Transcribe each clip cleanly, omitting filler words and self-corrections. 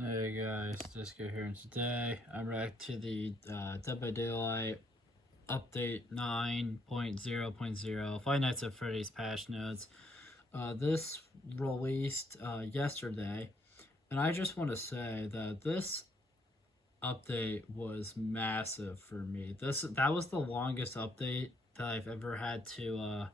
Hey guys, D1sco here, and today I'm back to the Dead by Daylight update 9.0.0 Five Nights at Freddy's patch notes. This released yesterday, and I just want to say that this update was massive for me. That was the longest update that I've ever had to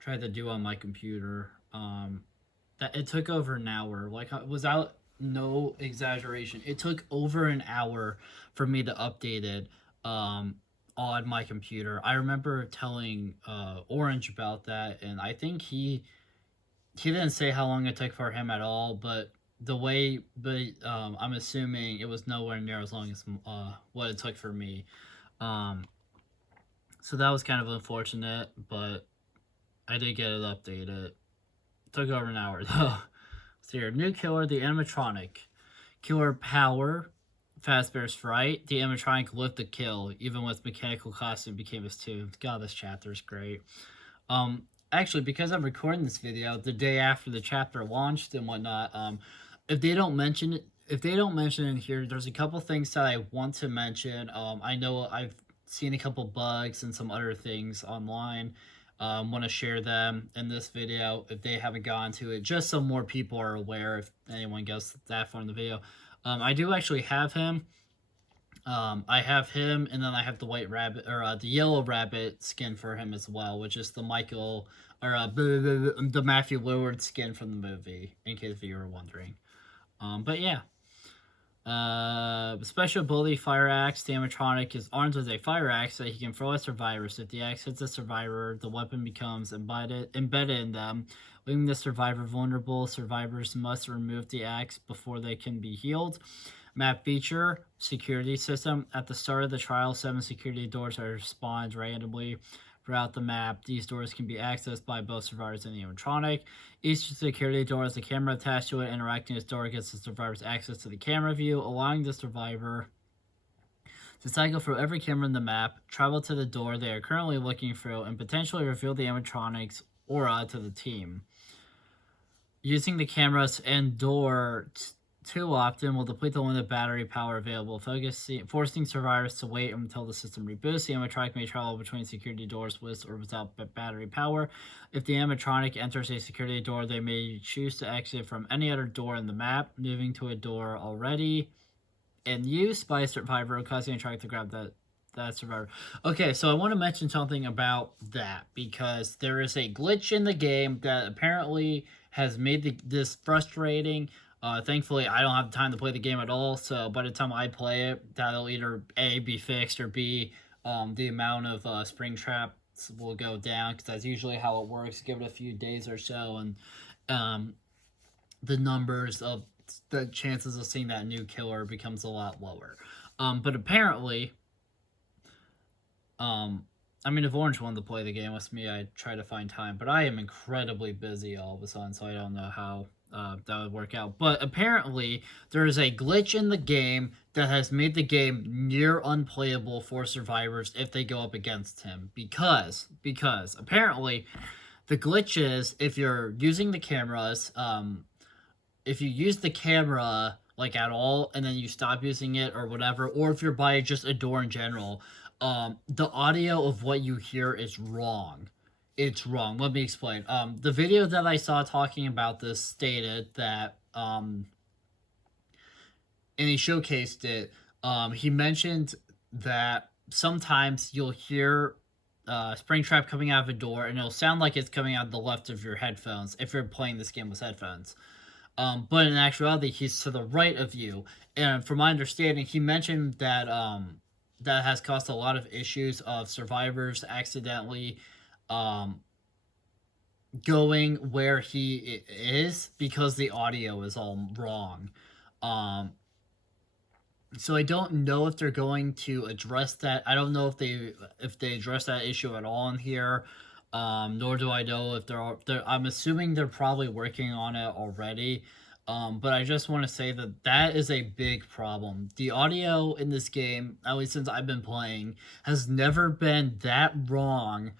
try to do on my computer. That it took over an hour. Like, without no exaggeration, it took over an hour for me to update it on my computer. I remember telling Orange about that, and I think he didn't say how long it took for him at all, but I'm assuming it was nowhere near as long as what it took for me. Um, so that was kind of unfortunate, but I did get it updated. Took over an hour though. So your new killer, the animatronic. Killer power, Fazbear's fright. The animatronic lived the kill, even with mechanical costume became his tomb. God, this chapter is great. Actually, because I'm recording this video the day after the chapter launched and whatnot, if they don't mention it in here, there's a couple things that I want to mention. I know I've seen a couple bugs and some other things online. Want to share them in this video if they haven't gone to it, just so more people are aware if anyone goes that far in the video. I do actually have him. I have him, and then I have the white rabbit or the yellow rabbit skin for him as well, which is the Michael or the Matthew Lillard skin from the movie, in case you were wondering. But yeah. Special ability Fire Axe. The animatronic is armed with a fire axe that he can throw at survivors. If the axe hits a survivor, the weapon becomes embedded in them, leaving the survivor vulnerable. Survivors must remove the axe before they can be healed. Map feature, security system. At the start of the trial, 7 security doors are spawned randomly throughout the map. These doors can be accessed by both survivors and the animatronic. Each security door has a camera attached to it. Interacting with this door gets the survivor's access to the camera view, allowing the survivor to cycle through every camera in the map, travel to the door they are currently looking through, and potentially reveal the animatronic's aura to the team. Using the cameras and door too often will deplete the limited battery power available, forcing survivors to wait until the system reboots. The animatronic may travel between security doors with or without battery power. If the animatronic enters a security door, they may choose to exit from any other door in the map, moving to a door already in use by a survivor, causing the animatronic to grab that survivor. Okay, so I want to mention something about that, because there is a glitch in the game that apparently has made this frustrating. Thankfully, I don't have time to play the game at all, so by the time I play it, that'll either A, be fixed, or B, the amount of spring traps will go down, because that's usually how it works. Give it a few days or so, and the numbers of the chances of seeing that new killer becomes a lot lower. But apparently, I mean, if Orange wanted to play the game with me, I'd try to find time, but I am incredibly busy all of a sudden, so I don't know how that would work out. But apparently, there is a glitch in the game that has made the game near unplayable for survivors if they go up against him. Because apparently, the glitch is if you're using the cameras, if you use the camera like at all and then you stop using it or whatever, or if you're by just a door in general, the audio of what you hear is wrong. It's wrong. Let me explain. The video that I saw talking about this stated that, and he showcased it. He mentioned that sometimes you'll hear Springtrap coming out of a door, and it'll sound like it's coming out of the left of your headphones if you're playing this game with headphones. But in actuality, he's to the right of you. And from my understanding, he mentioned that that has caused a lot of issues of survivors accidentally going where he is because the audio is all wrong. So I don't know if they're going to address that. I don't know if they address that issue at all in here. Nor do I know if I'm assuming they're probably working on it already. But I just want to say that is a big problem. The audio in this game, at least since I've been playing, has never been that wrong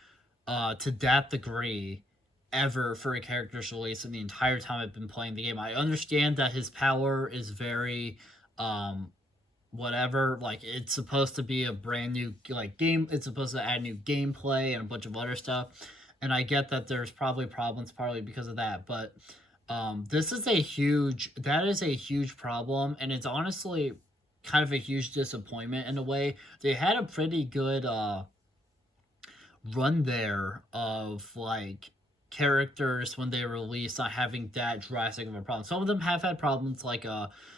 to that degree ever for a character's release in the entire time I've been playing the game. I understand that his power is very whatever, like it's supposed to be a brand new like game, it's supposed to add new gameplay and a bunch of other stuff, and I get that there's probably problems partly because of that, but this is that is a huge problem, and it's honestly kind of a huge disappointment in a way. They had a pretty good run there of like characters when they released not having that drastic of a problem. Some of them have had problems, like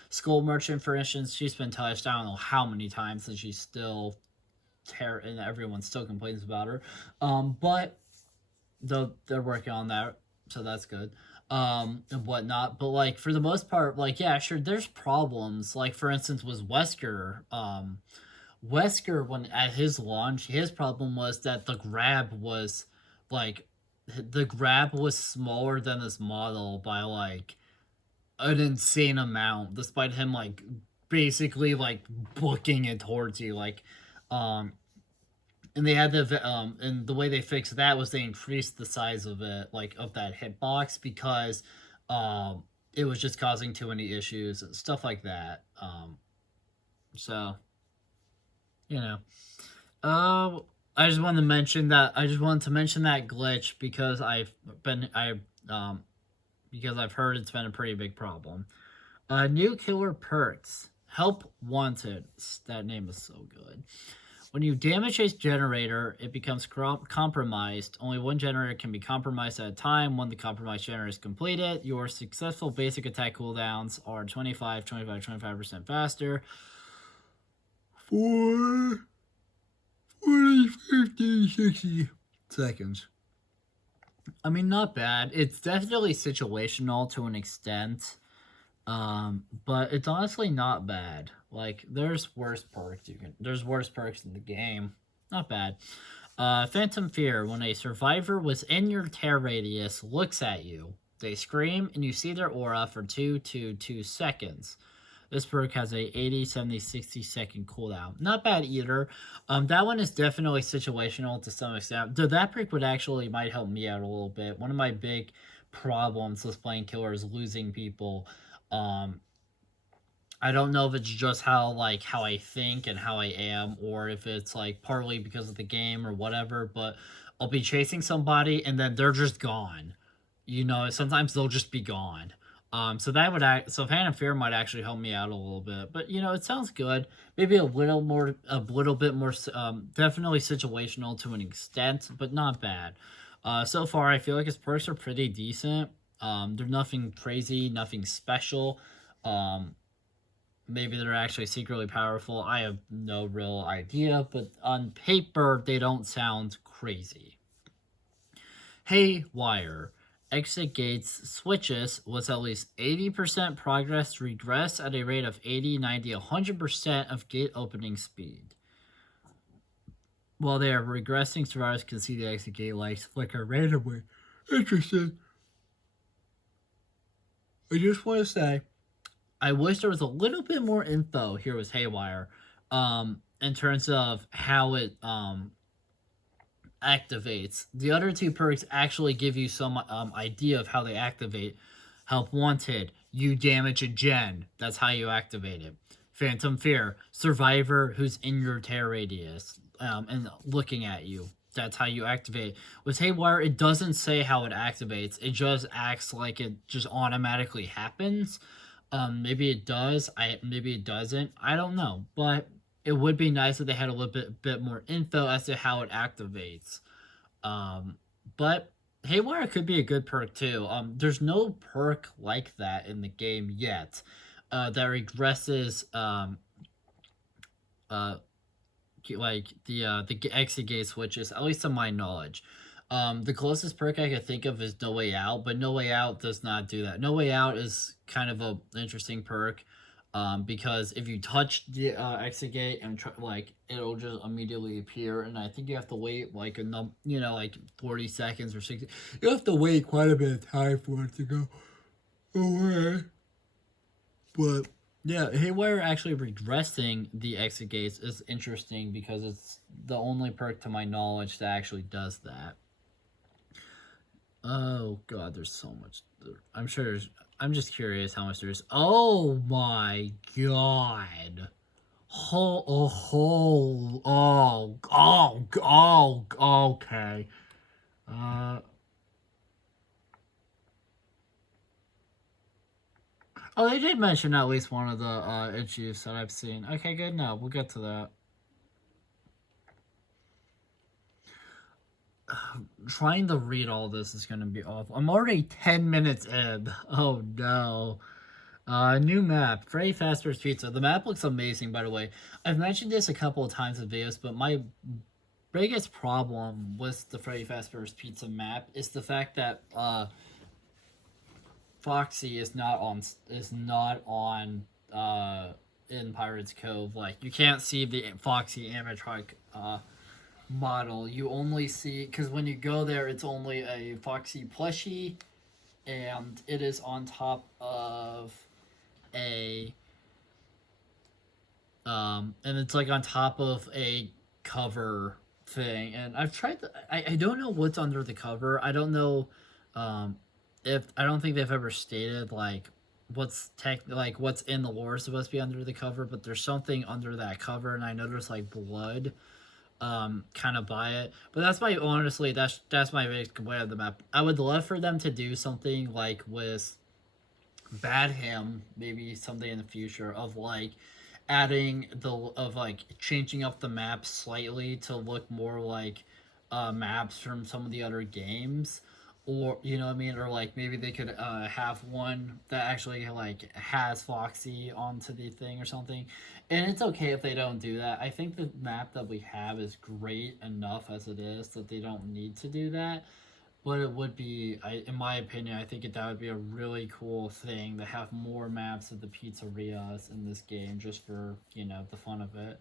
Skull Merchant, for instance. She's been touched I don't know how many times, and she's still and everyone still complains about her. But they're working on that, so that's good. And whatnot. But like for the most part, like yeah, sure, there's problems. Like for instance, was Wesker. Wesker, when at his launch, his problem was that like the grab was smaller than his model by like an insane amount, despite him like basically like booking it towards you. Like and they had and the way they fixed that was they increased the size of it, like of that hitbox, because it was just causing too many issues and stuff like that. So you know, I just wanted to mention that. I just wanted to mention that glitch because because I've heard it's been a pretty big problem. New killer perks. Help Wanted. That name is so good. When you damage a generator, it becomes compromised. Only one generator can be compromised at a time. When the compromised generator is completed, your successful basic attack cooldowns are 25, 25, 25% faster. 40, 50, 60 seconds. I mean, not bad. It's definitely situational to an extent. But it's honestly not bad. Like, there's worse perks in the game. Not bad. Phantom Fear. When a survivor within your tear radius looks at you, they scream and you see their aura for 2 to 2 seconds. This perk has a 80, 70, 60 second cooldown. Not bad either. That one is definitely situational to some extent. Though that perk might help me out a little bit. One of my big problems with playing killer is losing people. I don't know if it's just how I think and how I am, or if it's like partly because of the game or whatever, but I'll be chasing somebody and then they're just gone. Sometimes they'll just be gone. So Phantom Fear might actually help me out a little bit, but it sounds good. Maybe a little bit more, definitely situational to an extent, but not bad. So far I feel like his perks are pretty decent. They're nothing crazy, nothing special. Maybe they're actually secretly powerful. I have no real idea, but on paper they don't sound crazy. Haywire. Exit gates switches with at least 80% progress regress at a rate of 80, 90, 100% of gate opening speed. While they are regressing, survivors can see the exit gate lights flicker randomly. Interesting. I just want to say, I wish there was a little bit more info here with Haywire, in terms of how it activates. The other two perks actually give you some idea of how they activate. Help Wanted, you damage a gen. That's how you activate it. Phantom Fear, survivor who's in your tear radius and looking at you. That's how you activate. With Haywire, it doesn't say how it activates. It just acts like it just automatically happens. Maybe it does. Maybe it doesn't. I don't know. But it would be nice if they had a little bit more info as to how it activates. But Haywire could be a good perk too. There's no perk like that in the game yet. That regresses like the exit gate switches, at least to my knowledge. The closest perk I could think of is No Way Out, but No Way Out does not do that. No Way Out is kind of an interesting perk, because if you touch the exit gate and it'll just immediately appear, and I think you have to wait like 40 seconds or 60. You have to wait quite a bit of time for it to go away. But yeah, Haywire actually regressing the exit gates is interesting because it's the only perk to my knowledge that actually does that. Oh god, there's so much. I'm sure there's. I'm just curious how much there's. Oh my god. Okay. Uh, oh, they did mention at least one of the issues that I've seen. Okay, good. No, we'll get to that. Trying to read all this is gonna be awful. I'm already 10 minutes in. Oh no. New map, Freddy Fazbear's Pizza. The map looks amazing, by the way. I've mentioned this a couple of times in videos, but my biggest problem with the Freddy Fazbear's Pizza map is the fact that Foxy is not on in Pirates Cove. Like you can't see the Foxy animatronic model. You only see because when you go there, it's only a Foxy plushie, and it is on top of a and it's like on top of a cover thing. And I've tried. I don't know what's under the cover. I don't know um, if I don't think they've ever stated like what's in the lore is supposed to be under the cover, but there's something under that cover, and I know there's like blood kind of by it. But that's my biggest complaint of the map. I would love for them to do something like with Bad Him, maybe someday in the future, of like adding changing up the map slightly to look more like maps from some of the other games, or you know what I mean, or like maybe they could have one that actually like has Foxy onto the thing or something. And it's okay if they don't do that. I think the map that we have is great enough as it is that they don't need to do that. But it would be, in my opinion, I think that would be a really cool thing to have more maps of the pizzerias in this game, just for the fun of it.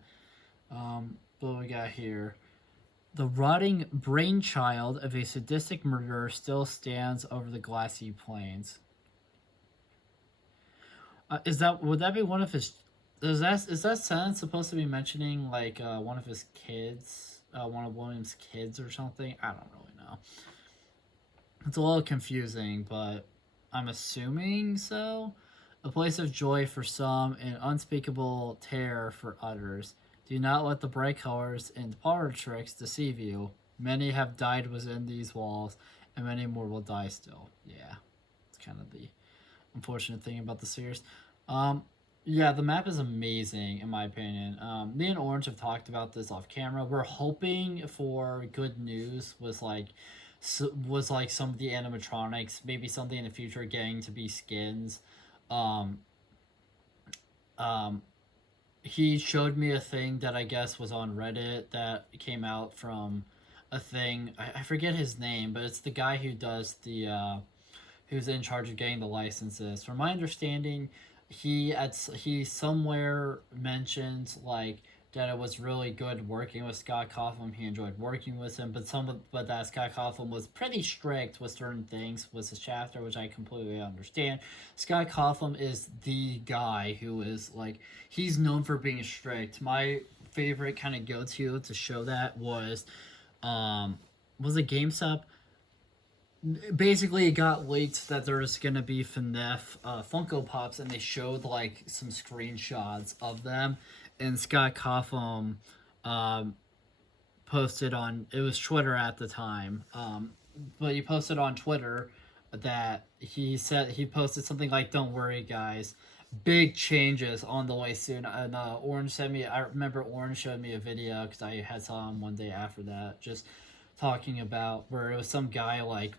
What we got here? The rotting brainchild of a sadistic murderer still stands over the glassy plains. Would that be one of his? Is that sentence supposed to be mentioning like one of his kids, one of William's kids or something? I don't really know. It's a little confusing, but I'm assuming so. A place of joy for some and unspeakable terror for others. Do not let the bright colors and parlor tricks deceive you. Many have died within these walls, and many more will die still. Yeah, it's kind of the unfortunate thing about the series. Um, yeah, the map is amazing in my opinion. Me and Orange have talked about this off camera. We're hoping for good news was like some of the animatronics, maybe something in the future getting to be skins. Um, um, he showed me a thing that I guess was on Reddit that came out from a thing. I forget his name, but it's the guy who does who's in charge of getting the licenses. From my understanding, he somewhere mentioned like that it was really good working with Scott Coughlin. He enjoyed working with him, but that Scott Coughlin was pretty strict with certain things with his chapter, which I completely understand. Scott Coughlin is the guy who is like he's known for being strict. My favorite kind of go to show that was a GameStop. Basically, it got leaked that there's gonna be FNAF Funko Pops, and they showed like some screenshots of them. And Scott Coughlin um, posted on it was Twitter at the time, but he posted on Twitter that he posted something like, "Don't worry, guys, big changes on the way soon." And Orange sent me. I remember Orange showed me a video because I had saw him one day after that, just talking about where it was some guy like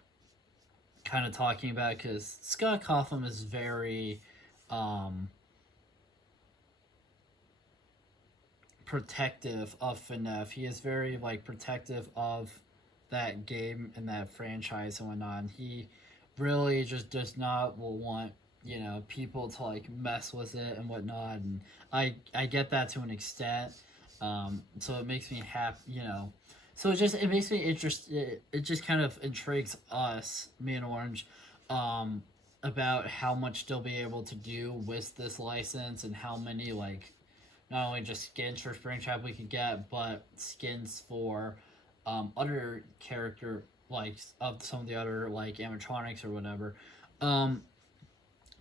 kind of talking about because Scott Coughlin is very protective of FNAF. He is very like protective of that game and that franchise and whatnot. And he really just does not will want people to like mess with it and whatnot. And I get that to an extent. So it makes me happy. So it makes me interested. It just kind of intrigues us, me and Orange, about how much they'll be able to do with this license and how many like not only just skins for Springtrap we could get, but skins for other character like of some of the other like animatronics or whatever. Um,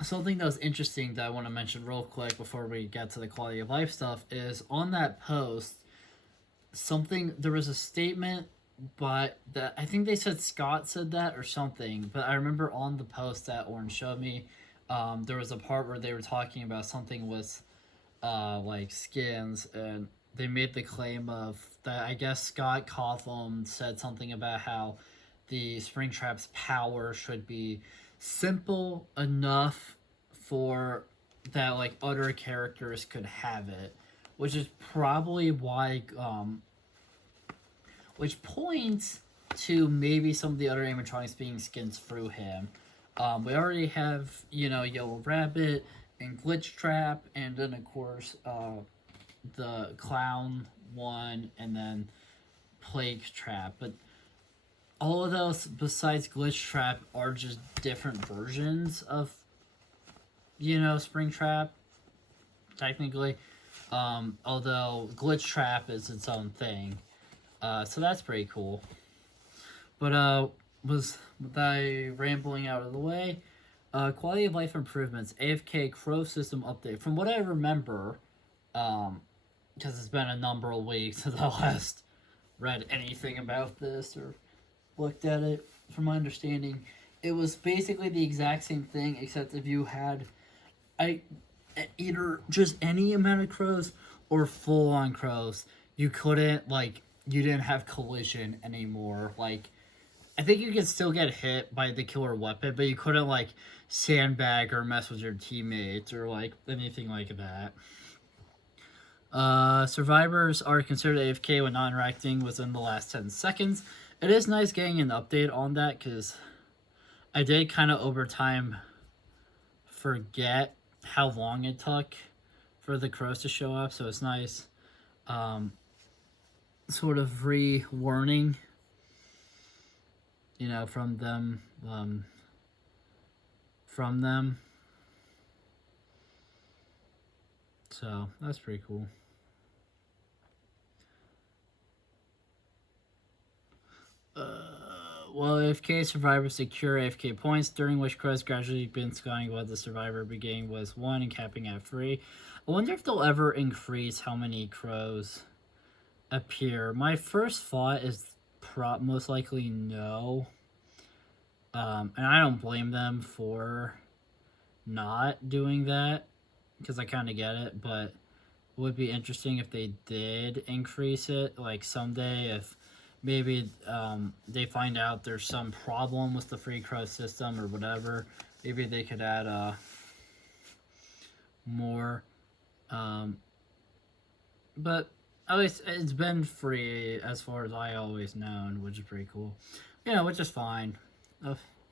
Something that was interesting that I want to mention real quick before we get to the quality of life stuff is on that post something there was a statement but that I think they said Scott said that or something, but I remember on the post that Orange showed me, there was a part where they were talking about something with like skins, and they made the claim of that I guess Scott Cawthon said something about how the Springtrap's power should be simple enough for that like other characters could have it, which is probably why which points to maybe some of the other animatronics being skins through him. We already have, you know, Yellow Rabbit and Glitch Trap, and then of course the Clown one, and then Plague Trap. But all of those, besides Glitch Trap, are just different versions of, you know, Springtrap, technically. Although Glitch Trap is its own thing. So that's pretty cool. But was I rambling out of the way? Quality of life improvements. AFK Crow system update. From what I remember, because it's been a number of weeks since I last read anything about this or looked at it. From my understanding, it was basically the exact same thing, except if you had either just any amount of crows or full on crows, you couldn't like you didn't have collision anymore. Like I think you could still get hit by the killer weapon, but you couldn't like sandbag or mess with your teammates or like anything like that. Survivors are considered AFK when not interacting within the last 10 seconds. It is nice getting an update on that because I did kind of over time forget how long it took for the crows to show up, so it's nice sort of re-warning, you know, from them. So that's pretty cool. Well, AFK survivors secure AFK points, during which crows gradually been skying what the survivor beginning was 1 and capping at 3. I wonder if they'll ever increase how many crows appear. My first thought is most likely no. And I don't blame them for not doing that, because I kind of get it, but it would be interesting if they did increase it, like someday, if maybe they find out there's some problem with the free crow system or whatever, maybe they could add more. But at least it's been free as far as I always known, which is pretty cool. You know, which is fine.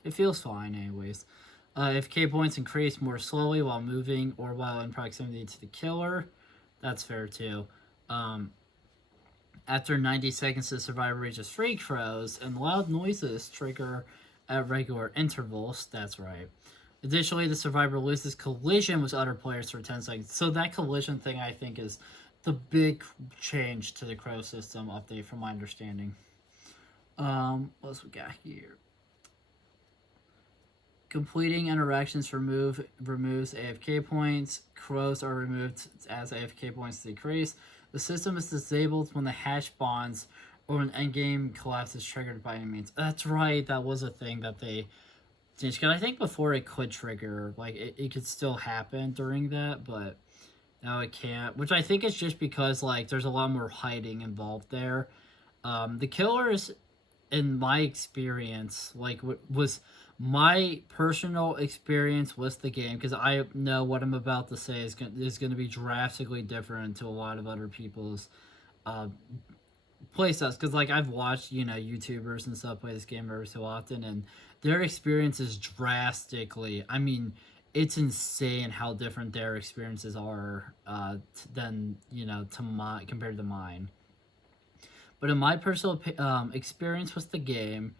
It feels fine anyways. If K points increase more slowly while moving or while in proximity to the killer, that's fair too. After 90 seconds, the survivor reaches 3 crows, and loud noises trigger at regular intervals. That's right. Additionally, the survivor loses collision with other players for 10 seconds. So that collision thing, I think, is the big change to the crow system update, from my understanding. What else we got here? Completing interactions removes AFK points. Crows are removed as AFK points decrease. The system is disabled when the hatch bonds or an endgame collapse is triggered by any means. That's right, that was a thing that they changed. Because I think before it could trigger, like it could still happen during that, but now it can't. Which I think is just because like there's a lot more hiding involved there. The killers, in my experience, like was my personal experience with the game, because I know what I'm about to say is going to be drastically different to a lot of other people's playstyles. Because like I've watched, you know, YouTubers and stuff play this game every so often, and their experience is drastically. I mean, it's insane how different their experiences are than, you know, compared to mine. But in my personal experience with the game,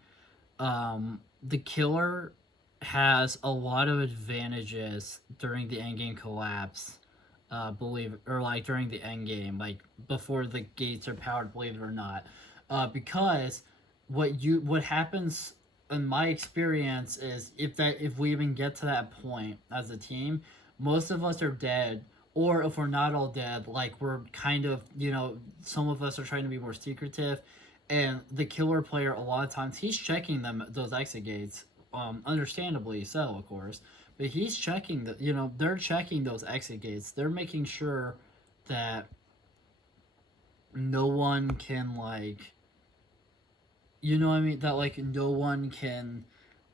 the killer has a lot of advantages during the endgame collapse, like during the endgame, like before the gates are powered, believe it or not, because what happens in my experience is if we even get to that point as a team, most of us are dead. Or if we're not all dead, like we're kind of, some of us are trying to be more secretive, and the killer player a lot of times he's checking those exit gates, understandably so, of course, but he's checking they're checking those exit gates. They're making sure that no one can like what I mean, that like no one can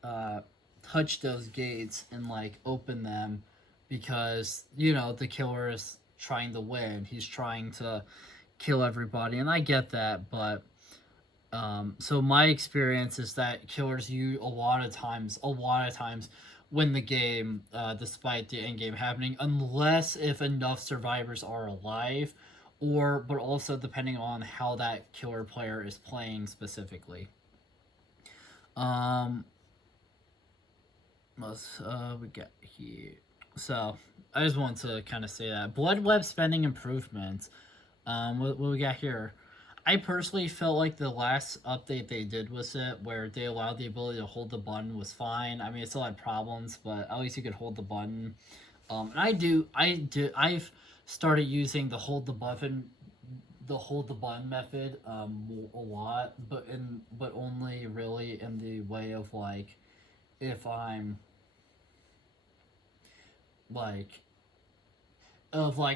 uh, touch those gates and like open them, because the killer is trying to win. He's trying to kill everybody, and I get that, but so my experience is that killers, you a lot of times win the game, despite the end game happening, unless if enough survivors are alive, or but also depending on how that killer player is playing specifically. Um, let's we got here. So I just want to kind of say that blood web spending improvements. What we got here? I personally felt like the last update they did with it, where they allowed the ability to hold the button, was fine. I mean, it still had problems, but at least you could hold the button. And I've started using the hold the button method, a lot, but only really in the way of like, if I'm like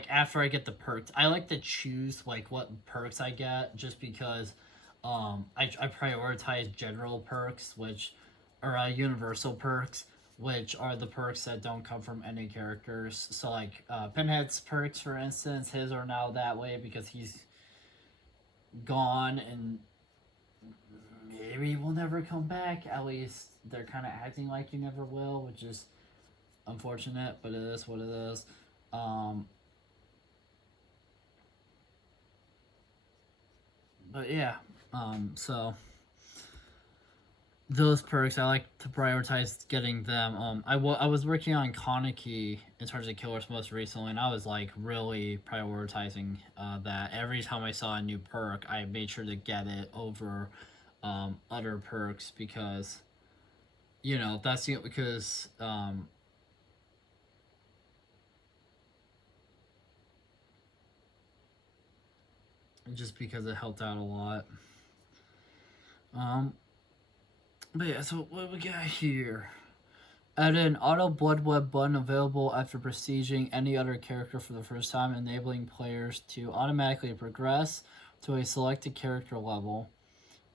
after I get the perks. I like to choose like what perks I get, just because I prioritize general perks, which are universal perks, which are the perks that don't come from any characters. So like Pinhead's perks, for instance, his are now that way because he's gone, and maybe will never come back. At least they're kind of acting like he never will, which is unfortunate, but it is what it is. Um, but yeah, so those perks I like to prioritize getting them. I was working on Kaneki in terms of killers most recently, and I was like really prioritizing that. Every time I saw a new perk, I made sure to get it over other perks, because that's because just because it helped out a lot. Um, but yeah, so what do we got here? Add an auto blood web button available after prestiging any other character for the first time, enabling players to automatically progress to a selected character level.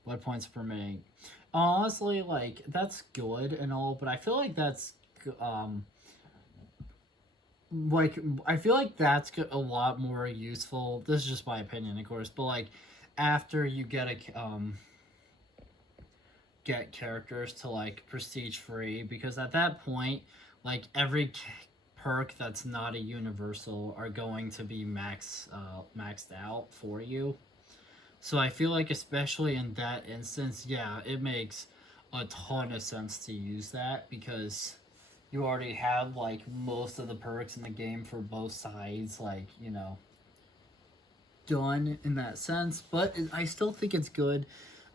Blood points per minute. Honestly, like that's good and all, but I feel like that's um like I feel like that's a lot more useful. This is just my opinion, of course, but like after you get characters to like prestige free, because at that point, like every perk that's not a universal are going to be maxed out for you. So I feel like, especially in that instance, yeah, it makes a ton of sense to use that, because you already have like most of the perks in the game for both sides, like done in that sense. But I still think it's good,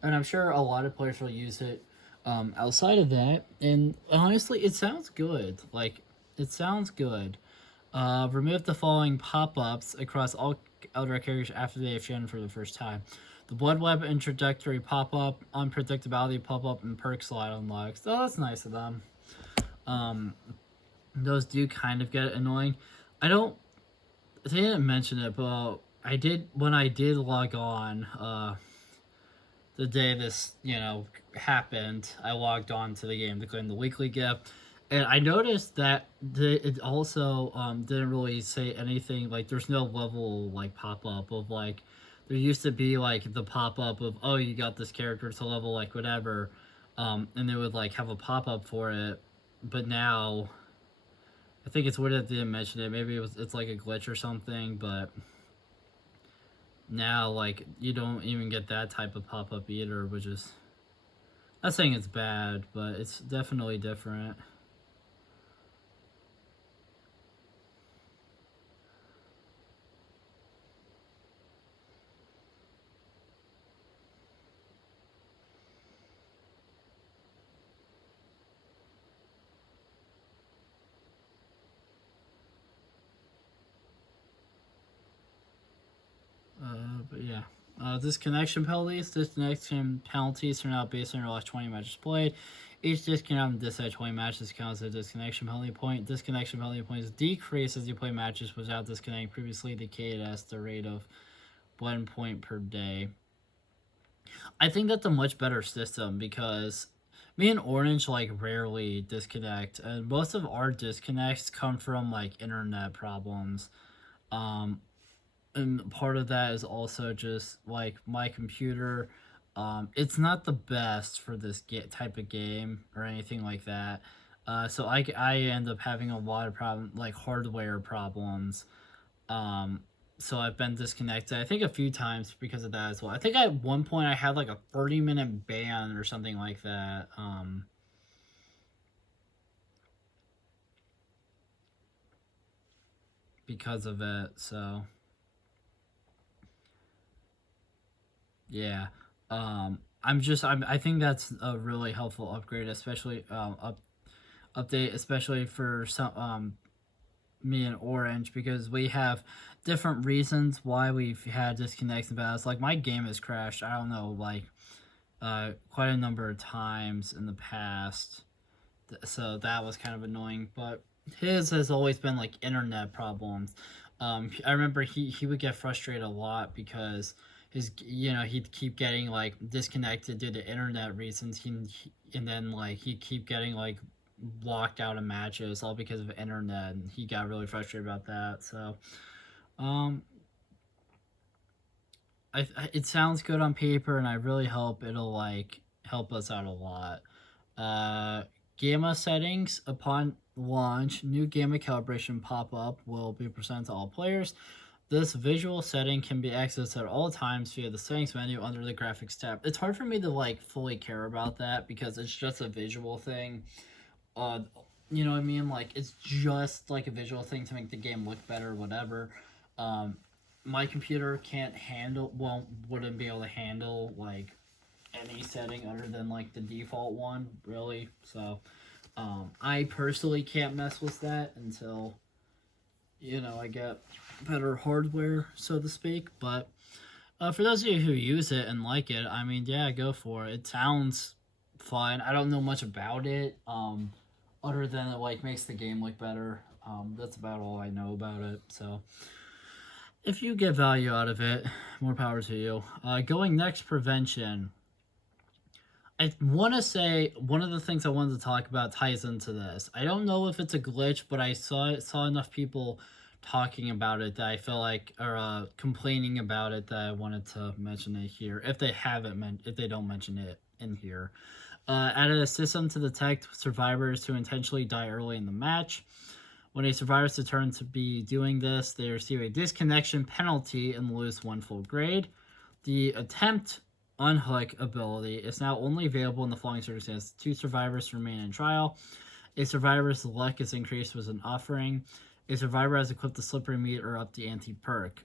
and I'm sure a lot of players will use it outside of that. And honestly, it sounds good. Like, it sounds good. Remove the following pop-ups across all other characters after they have shown for the first time. The Blood Web introductory pop-up, unpredictability pop-up, and perk slot unlocks. Oh, that's nice of them. Um, those do kind of get annoying. They didn't mention it, but I did, when I did log on, the day this, happened, I logged on to the game to claim the weekly gift. And I noticed that it also didn't really say anything, like there's no level like pop up of like, there used to be like the pop up of, oh, you got this character to level like whatever, and they would like have a pop up for it, but now I think it's weird that they didn't mention it. Maybe it's like a glitch or something, but now like you don't even get that type of pop up either, which is, not saying it's bad, but it's definitely different. Disconnection penalties. Disconnection penalties are now based on your last 20 matches played. Each disconnect on this 20 matches counts as a disconnection penalty point. Disconnection penalty points decrease as you play matches without disconnecting, previously indicated as the rate of 1 point per day. I think that's a much better system because me and Orange like rarely disconnect, and most of our disconnects come from like internet problems. Um, and part of that is also just like my computer. It's not the best for this type of game or anything like that. So I end up having a lot of problem like hardware problems. Um, so I've been disconnected, I think, a few times because of that as well. I think at one point I had like a 30-minute ban or something like that. Because of it. So yeah. I think that's a really helpful upgrade, especially update, especially for some me and Orange, because we have different reasons why we've had disconnects and battles. Like my game has crashed. I don't know, like quite a number of times in the past, so that was kind of annoying. But his has always been like internet problems. I remember he would get frustrated a lot because he'd keep getting like disconnected due to internet reasons. And then like he'd keep getting like locked out of matches all because of internet, and he got really frustrated about that. So um it sounds good on paper, and I really hope it'll like help us out a lot. uh Gamma settings. Upon launch, new gamma calibration pop-up will be presented to all players. This visual setting can be accessed at all times via the settings menu under the graphics tab. It's hard for me to like fully care about that because it's just a visual thing. uh you know what I mean? Like it's just like a visual thing to make the game look better, whatever. um my computer can't handle, wouldn't be able to handle like any setting other than like the default one, really. So I personally can't mess with that until I get better hardware, so to speak. But for those of you who use it and like it, I mean, yeah, go for it. It sounds fun. I don't know much about it, other than it like makes the game look better. That's about all I know about it. So if you get value out of it, more power to you. Going next, prevention. I want to say one of the things I wanted to talk about ties into this. I don't know if it's a glitch, but I saw enough people talking about it that I feel like, or complaining about it, that I wanted to mention it here. If they haven't, if they don't mention it in here, added a system to detect survivors who intentionally die early in the match. When a survivor is determined to be doing this, they receive a disconnection penalty and lose 1 full grade. The attempt unhook ability is now only available in the following circumstances: 2 survivors remain in trial, a survivor's luck is increased with an offering, a survivor has equipped the slippery meat or up the ante perk.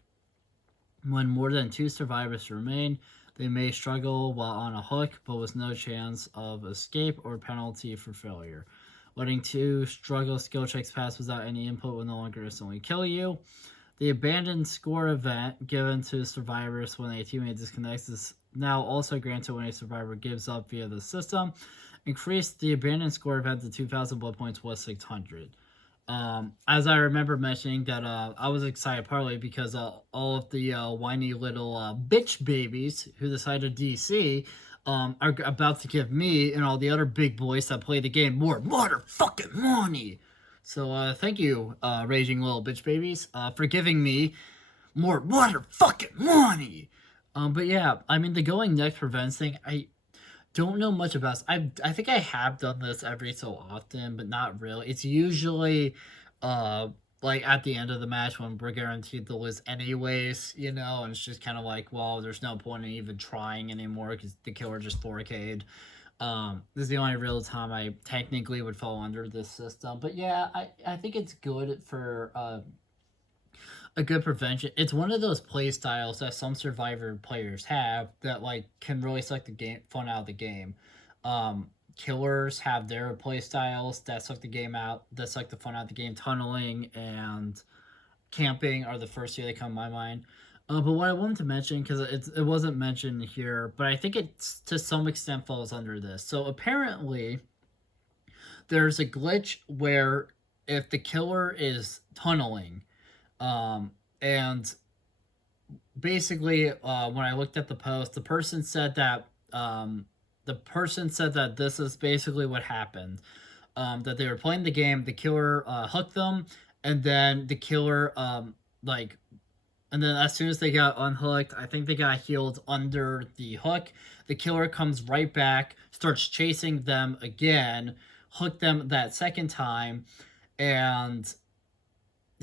When more than 2 survivors remain, they may struggle while on a hook, but with no chance of escape or penalty for failure. Letting 2 struggle skill checks pass without any input will no longer instantly kill you. The abandoned score event given to survivors when a teammate disconnects is now also granted when a survivor gives up via the system. Increase the abandoned score event to 2,000 blood points was 600. As I remember mentioning that I was excited partly because all of the whiny little bitch babies who decided DC are about to give me and all the other big boys that play the game more motherfucking money. So thank you, raging little bitch babies, for giving me more motherfucking money. But yeah, I mean the going next prevents thing. I don't know much about. I think I have done this every so often, but not really. It's usually, uh, like at the end of the match when we're guaranteed to lose anyways, and it's just kind of like, well, there's no point in even trying anymore because the killer just 4K'd. This is the only real time I technically would fall under this system. But yeah, I think it's good for a good prevention. It's one of those play styles that some survivor players have that like can really suck the game fun out of the game. Killers have their play styles that suck the game out, that suck the fun out of the game. Tunneling and camping are the first two that come to my mind. But what I wanted to mention, because it wasn't mentioned here, but I think it to some extent falls under this. So apparently, there's a glitch where if the killer is tunneling, um, and basically, when I looked at the post, the person said that this is basically what happened. That they were playing the game, the killer hooked them, and then the killer like and then as soon as they got unhooked, I think they got healed under the hook. The killer comes right back, starts chasing them again, hooked them that second time, and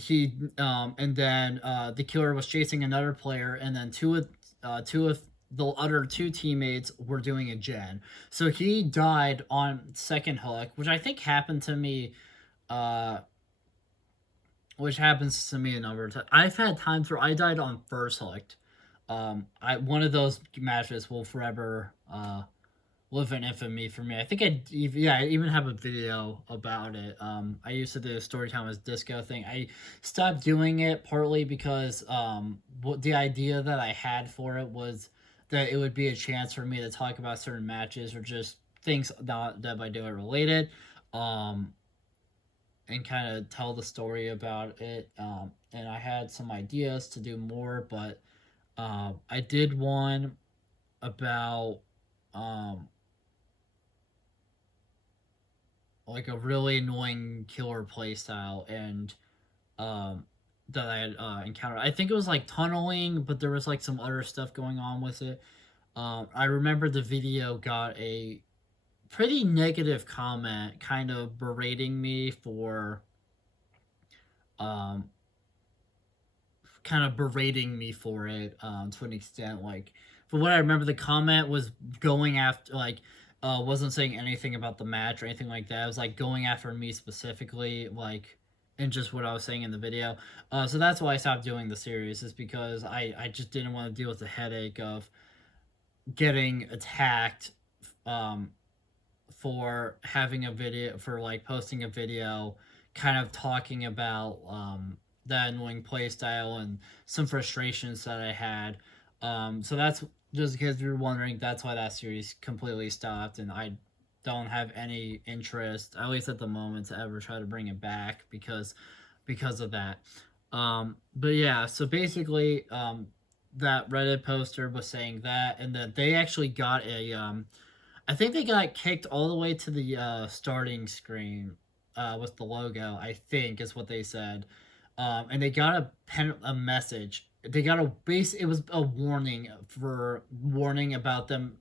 and then the killer was chasing another player, and then two of the other two teammates were doing a gen. So he died on second hook, which I think happened to me. Uh, which happens to me a number of times. I've had times where I died on first hooked. I One of those matches will forever live in infamy for me. I think I even have a video about it. I used to do a Storytime as Disco thing. I stopped doing it partly because what the idea that I had for it was that it would be a chance for me to talk about certain matches or just things not Dead by Daylight related. Um, and kind of tell the story about it. And I had some ideas to do more, but I did one about um, like a really annoying killer playstyle and that I had encountered. I think it was like tunneling, but there was like some other stuff going on with it. I remember the video got a pretty negative comment, kind of berating me for um, it to an extent. Like, for what I remember, the comment was going after, like, wasn't saying anything about the match or anything like that. It was like going after me specifically, like, and just what I was saying in the video. So that's why I stopped doing the series, is because I just didn't want to deal with the headache of getting attacked um, for having a video, for like posting a video kind of talking about that annoying playstyle and some frustrations that I had. So that's just because you're wondering, that's why that series completely stopped, and I don't have any interest, at least at the moment, to ever try to bring it back because of that. But yeah, so basically, that Reddit poster was saying that, and that they actually got a I think they got kicked all the way to the starting screen with the logo. I think is what they said, and they got a message. They got a base. It was a warning about them.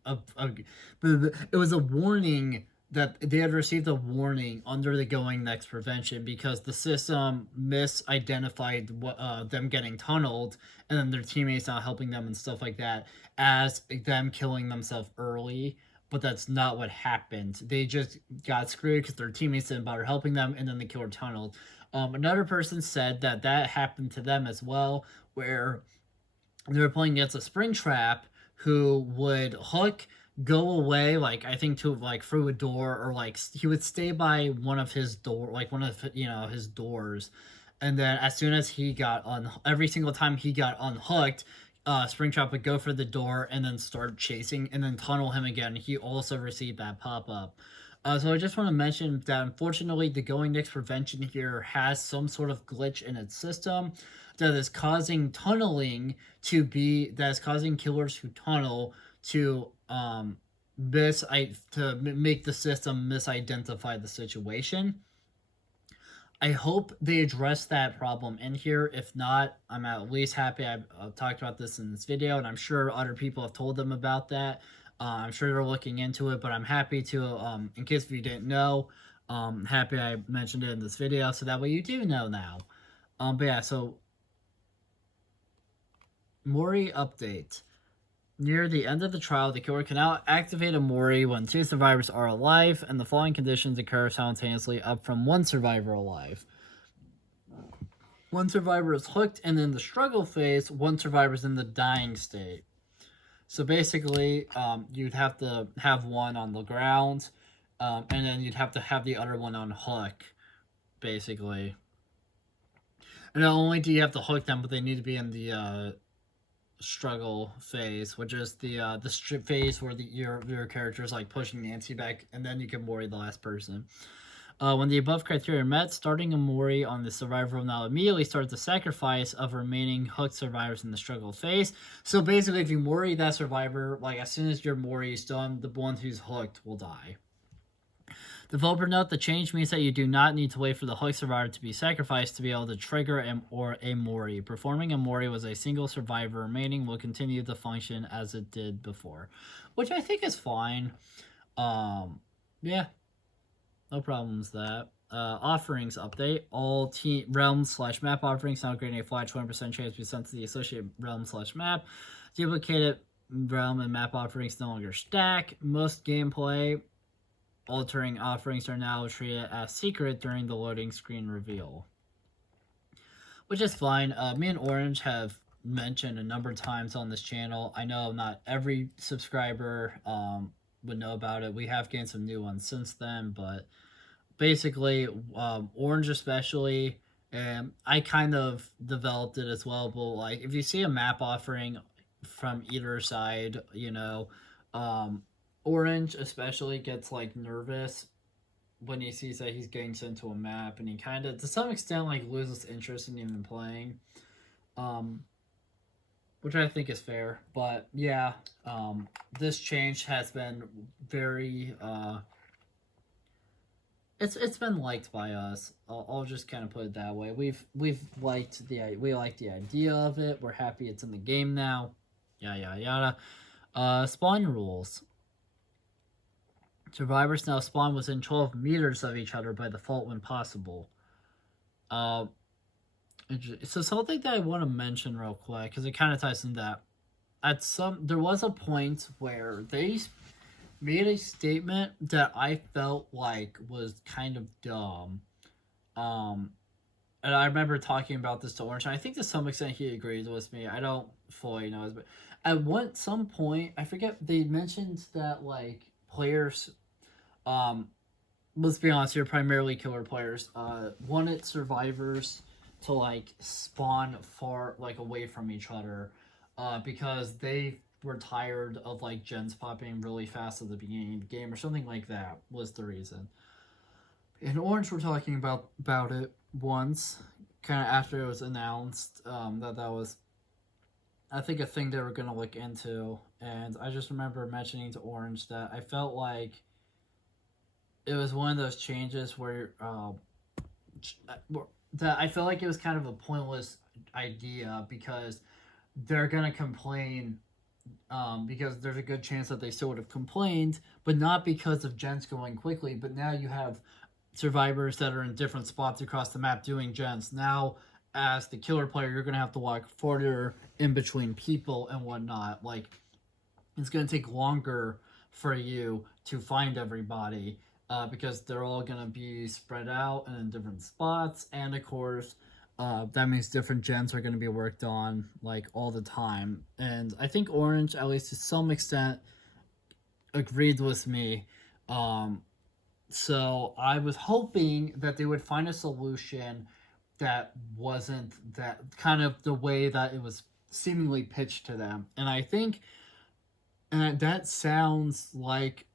It was a warning that they had received a warning under the going next prevention because the system misidentified them getting tunneled, and then their teammates not helping them and stuff like that as them killing themselves early, but that's not what happened. They just got screwed because their teammates didn't bother helping them, and then the killer tunneled. Another person said that that happened to them as well, where they were playing against a Springtrap who would hook, go away, like I think to like through a door, or like he would stay by one of his his doors, and then as soon as he got every single time he got unhooked, Springtrap would go for the door and then start chasing and then tunnel him again. He also received that pop up. So I just want to mention that unfortunately the going next prevention here has some sort of glitch in its system that is causing killers who tunnel to make the system misidentify the situation. I hope they address that problem in here. If not, I'm at least happy I've talked about this in this video, and I'm sure other people have told them about that. I'm sure they're looking into it, but I'm happy to, in case you didn't know, happy I mentioned it in this video, so that way you do know now. But yeah, so Mori update. Near the end of the trial, the killer can now activate a Mori when two survivors are alive, and the following conditions occur simultaneously, up from one survivor alive. One survivor is hooked, and in the struggle phase, one survivor is in the dying state. So basically, you'd have to have one on the ground, and then you'd have to have the other one on hook, basically. And not only do you have to hook them, but they need to be in the struggle phase, which is the phase where your character is like pushing Nancy back, and then you can Mori the last person. When the above criteria are met, starting a Mori on the survivor will now immediately start the sacrifice of remaining hooked survivors in the struggle phase. So basically, if you Mori that survivor, like as soon as your Mori is done, the one who's hooked will die. Developer note, the change means that you do not need to wait for the hook survivor to be sacrificed to be able to trigger a Mori. Performing a Mori with a single survivor remaining will continue to function as it did before, which I think is fine. Yeah, no problems with that. Offerings update. All team realm/map offerings now granting a flat 20% chance to be sent to the associated realm/map. Duplicated realm and map offerings no longer stack. Most gameplay altering offerings are now treated as secret during the loading screen reveal, which is fine. Me and Orange have mentioned a number of times on this channel. I know not every subscriber would know about it. We have gained some new ones since then, but basically, Orange especially, and I kind of developed it as well. But like, if you see a map offering from either side, Orange especially gets like nervous when he sees that he's getting sent to a map, and he kind of, to some extent, like loses interest in even playing, which I think is fair. But yeah, this change has been very it's been liked by us. I'll just kind of put it that way. We like the idea of it. We're happy it's in the game now. Yada yada. Spawn rules. Survivors now spawn within 12 meters of each other by default when possible. So something that I want to mention real quick, because it kind of ties into that. There was a point where they made a statement that I felt like was kind of dumb. And I remember talking about this to Orange, and I think to some extent he agrees with me. I don't fully know, but at some point, I forget, they mentioned that like players, let's be honest here, primarily killer players, wanted survivors to like spawn far, like away from each other, because they were tired of like gens popping really fast at the beginning of the game or something like that was the reason. And Orange were talking about it once, kind of after it was announced, that was, I think, a thing they were going to look into. And I just remember mentioning to Orange that I felt like it was one of those changes where that I felt like it was kind of a pointless idea, because they're going to complain, because there's a good chance that they still would have complained, but not because of gens going quickly. But now you have survivors that are in different spots across the map doing gens. Now, as the killer player, you're going to have to walk further in between people and whatnot. Like, it's going to take longer for you to find everybody, because they're all going to be spread out and in different spots. And of course, that means different gens are going to be worked on like all the time. And I think Orange, at least to some extent, agreed with me. So I was hoping that they would find a solution that wasn't that kind of the way that it was seemingly pitched to them. And I think that sounds like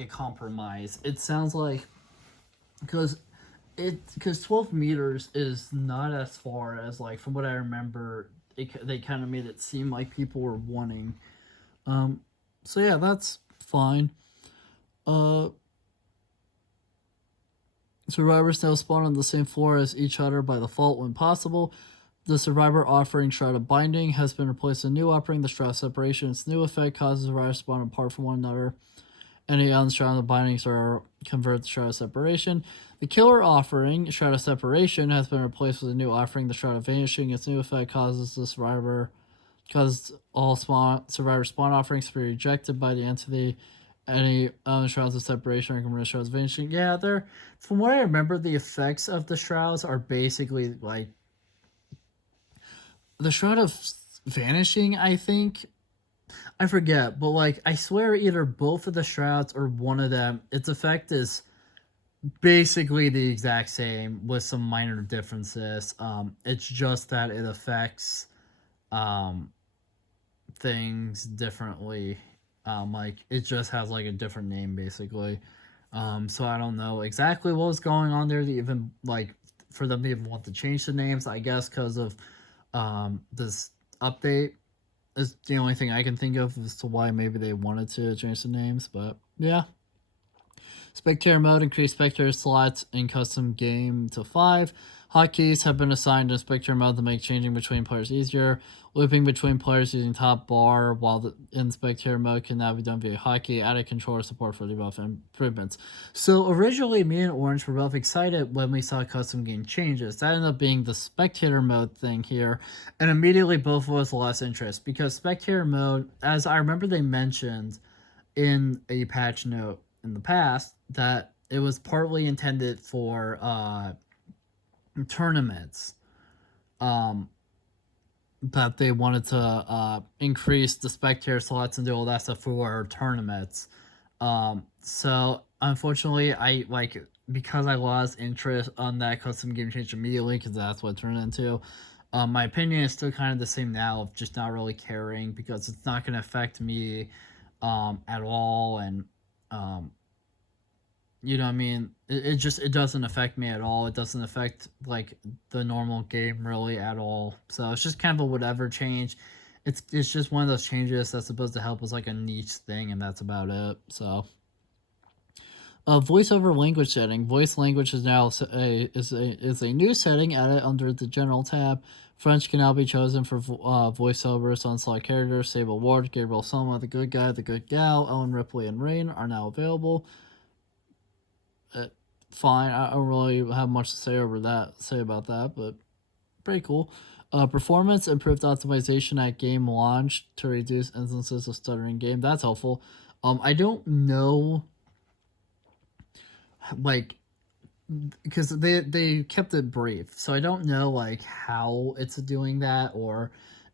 a compromise. It sounds like, because 12 meters is not as far as, like, from what I remember, they kind of made it seem like people were wanting. So yeah, that's fine. Survivors now spawn on the same floor as each other by default when possible. The survivor offering Shroud of Binding has been replaced with a new offering, the Shroud of Separation. Its new effect causes survivors to spawn apart from one another. Any unshrouded bindings are converted to Shroud of Separation. The killer offering, Shroud of Separation, has been replaced with a new offering, the Shroud of Vanishing. Its new effect causes all survivor spawn offerings to be rejected by the entity. Any Shrouds of Separation are converted to Shrouds of Vanishing. Yeah, from what I remember, the effects of the Shrouds are basically like the Shroud of Vanishing, I think. I forget, but like I swear either both of the Shrouds or one of them, its effect is basically the exact same with some minor differences. It's just that it affects things differently. Like it just has like a different name basically. So I don't know exactly what was going on there to even like for them to even want to change the names. I guess because of this update is the only thing I can think of as to why maybe they wanted to change the names. But yeah. Spectator mode increased spectator slots in custom game to 5. Hotkeys have been assigned in spectator mode to make changing between players easier. Looping between players using top bar while in spectator mode can now be done via hotkey. Added controller support for the above improvements. So originally, me and Orange were both excited when we saw custom game changes. That ended up being the spectator mode thing here, and immediately both of us lost interest because spectator mode, as I remember they mentioned in a patch note in the past, that it was partly intended for tournaments, that they wanted to increase the spectator slots and do all that stuff for tournaments. So unfortunately, I like because I lost interest on that custom game change immediately because that's what it turned into. My opinion is still kind of the same now of just not really caring because it's not going to affect me at all, and you know what I mean? It doesn't affect me at all. It doesn't affect like the normal game really at all. So it's just kind of a whatever change. It's just one of those changes that's supposed to help as like a niche thing, and that's about it. So voiceover language setting. Voice language is now is a new setting added under the general tab. French can now be chosen for voiceovers on select characters. Sable Ward, Gabriel Soma, the good guy, the good gal, Ellen Ripley, and Rain are now available. Fine, I don't really have much to say about that, but pretty cool. Performance improved optimization at game launch to reduce instances of stuttering game. That's helpful. I don't know, like, because they kept it brief, so I don't know like how it's doing that, or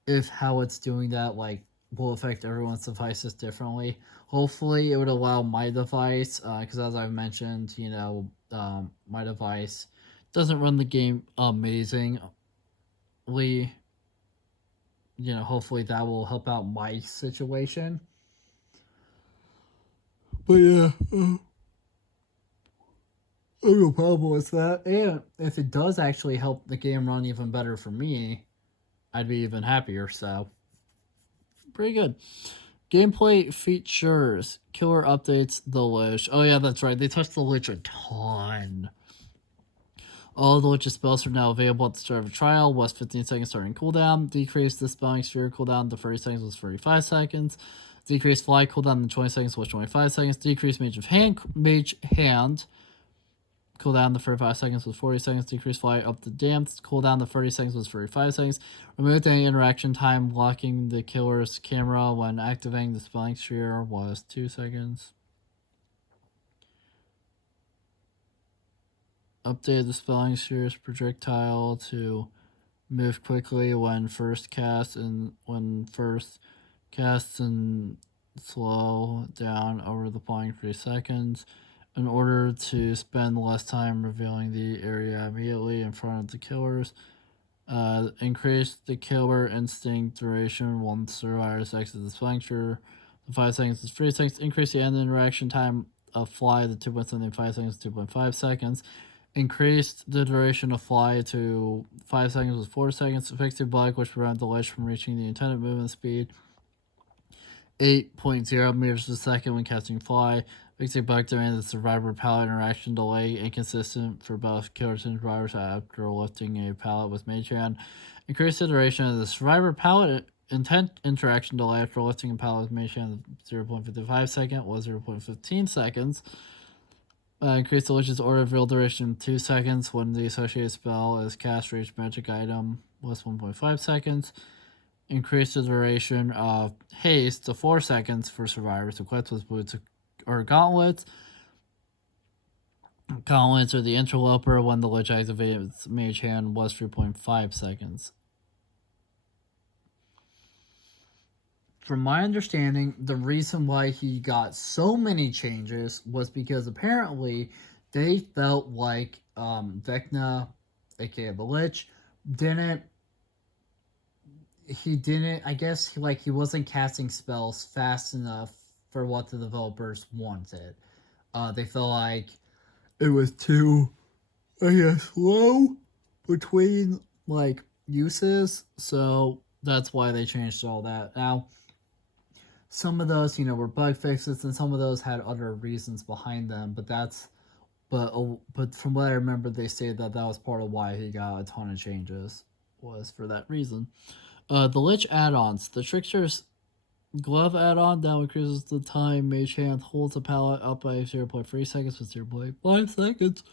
if how it's doing that like will affect everyone's devices differently. Hopefully, it would allow my device, because as I've mentioned, my device doesn't run the game amazingly. Hopefully that will help out my situation. But yeah, I have no problem with that. And if it does actually help the game run even better for me, I'd be even happier. So, pretty good. Gameplay features. Killer updates the Lich. Oh yeah, that's right. They touched the Lich a ton. All the Lich's spells are now available at the start of a trial. Was 15 seconds starting cooldown. Decreased the spelling sphere cooldown to 30 seconds was 35 seconds. Decreased fly cooldown to 20 seconds was 25 seconds. Decreased mage hand cooldown to 35 seconds was 40 seconds. Decreased fly up to damped. Cooldown to 30 seconds was 45 seconds. Removed any interaction time blocking the killer's camera when activating the spelling sphere was 2 seconds. Updated the spelling sphere's projectile to move quickly when first cast and slow down over the following 3 seconds in order to spend less time revealing the area immediately in front of the killers. Increase the killer instinct duration once survivors exit the spelling sphere. The 5 seconds is 3 seconds. Increase the end interaction time of fly to 2.75 seconds to 2.5 seconds. Increased the duration of fly to 5 seconds was 4 seconds. Fixed the bug, which prevented the Lich from reaching the intended movement speed 8.0 meters per second when casting fly. Fixed the bug demanded the survivor pallet interaction delay inconsistent for both killers and survivors after lifting a pallet with mage hand. Increased the duration of the survivor pallet intent interaction delay after lifting a pallet with mage hand 0.55 second was 0.15 seconds. Increase the Lich's order of real duration 2 seconds when the associated spell is cast for each magic item was 1.5 seconds. Increase the duration of haste to 4 seconds for survivors equipped with boots or gauntlets. Gauntlets are the interloper when the Lich activates mage hand was 3.5 seconds. From my understanding, the reason why he got so many changes was because apparently they felt like Vecna, aka the Lich, he didn't. I guess he wasn't casting spells fast enough for what the developers wanted. They felt like it was too, I guess, slow between like uses, so that's why they changed all that. Now, some of those, were bug fixes, and some of those had other reasons behind them. But from what I remember, they stated that that was part of why he got a ton of changes, was for that reason. The Lich add-ons. The Trickster's Glove add-on now increases the time Mage Hand holds a pallet up by 0.3 seconds with 0.5 seconds.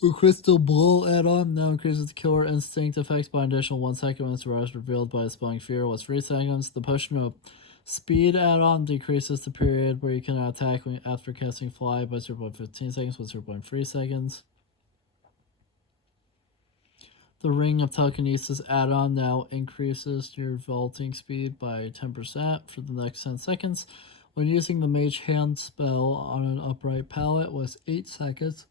The Crystal Bull add-on now increases the Killer Instinct effects by an additional 1 second when its rise revealed by Spelling Fear was 3 seconds. The Potion of Speed add-on decreases the period where you can attack after casting Fly by 0.15 seconds with 0.3 seconds. The Ring of Telekinesis add-on now increases your vaulting speed by 10% for the next 10 seconds. When using the Mage Hand spell on an upright pallet was 8 seconds.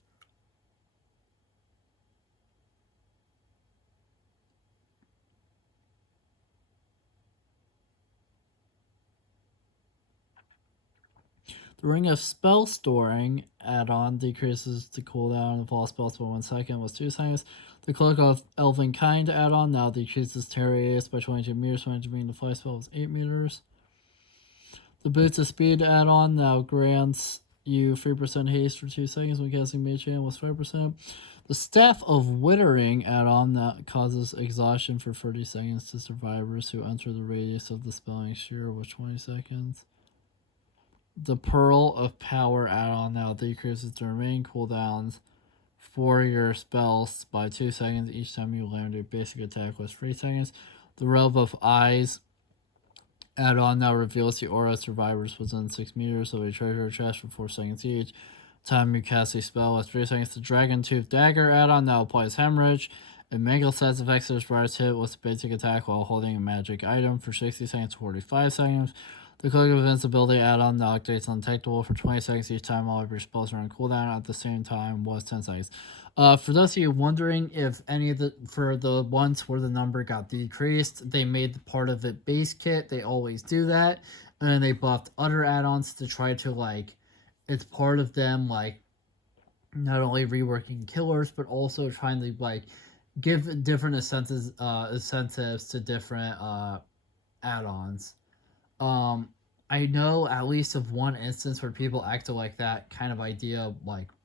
The Ring of Spell Storing add-on decreases the cooldown of all spells by 1 second, was 2 seconds. The Cloak of Elven Kind add-on now decreases terror radius by 22 meters when entering the fly spell was 8 meters. The Boots of Speed add-on now grants you 3% haste for 2 seconds when casting Mage Hand was 5%. The Staff of Withering add-on that causes exhaustion for 30 seconds to survivors who enter the radius of the spelling sphere with 20 seconds. The Pearl of Power add-on now decreases the remaining cooldowns for your spells by 2 seconds each time you land a basic attack with 3 seconds. The Robe of Eyes add-on now reveals the aura of survivors within 6 meters of a treasure chest for 4 seconds each. Time you cast a spell with 3 seconds. The Dragon Tooth Dagger add-on now applies Hemorrhage. It mangle sets effects that survivors hit with a basic attack while holding a magic item for 60 seconds to 45 seconds. The Cloak of Invincibility add-on now activates undetectable for 20 seconds each time all of your spells are on cooldown at the same time was 10 seconds. For those of you wondering if for the ones where the number got decreased, they made part of it base kit. They always do that. And then they buffed other add-ons to try to it's part of them not only reworking killers, but also trying to give different incentives to different add-ons. I know at least of one instance where people acted like that kind of idea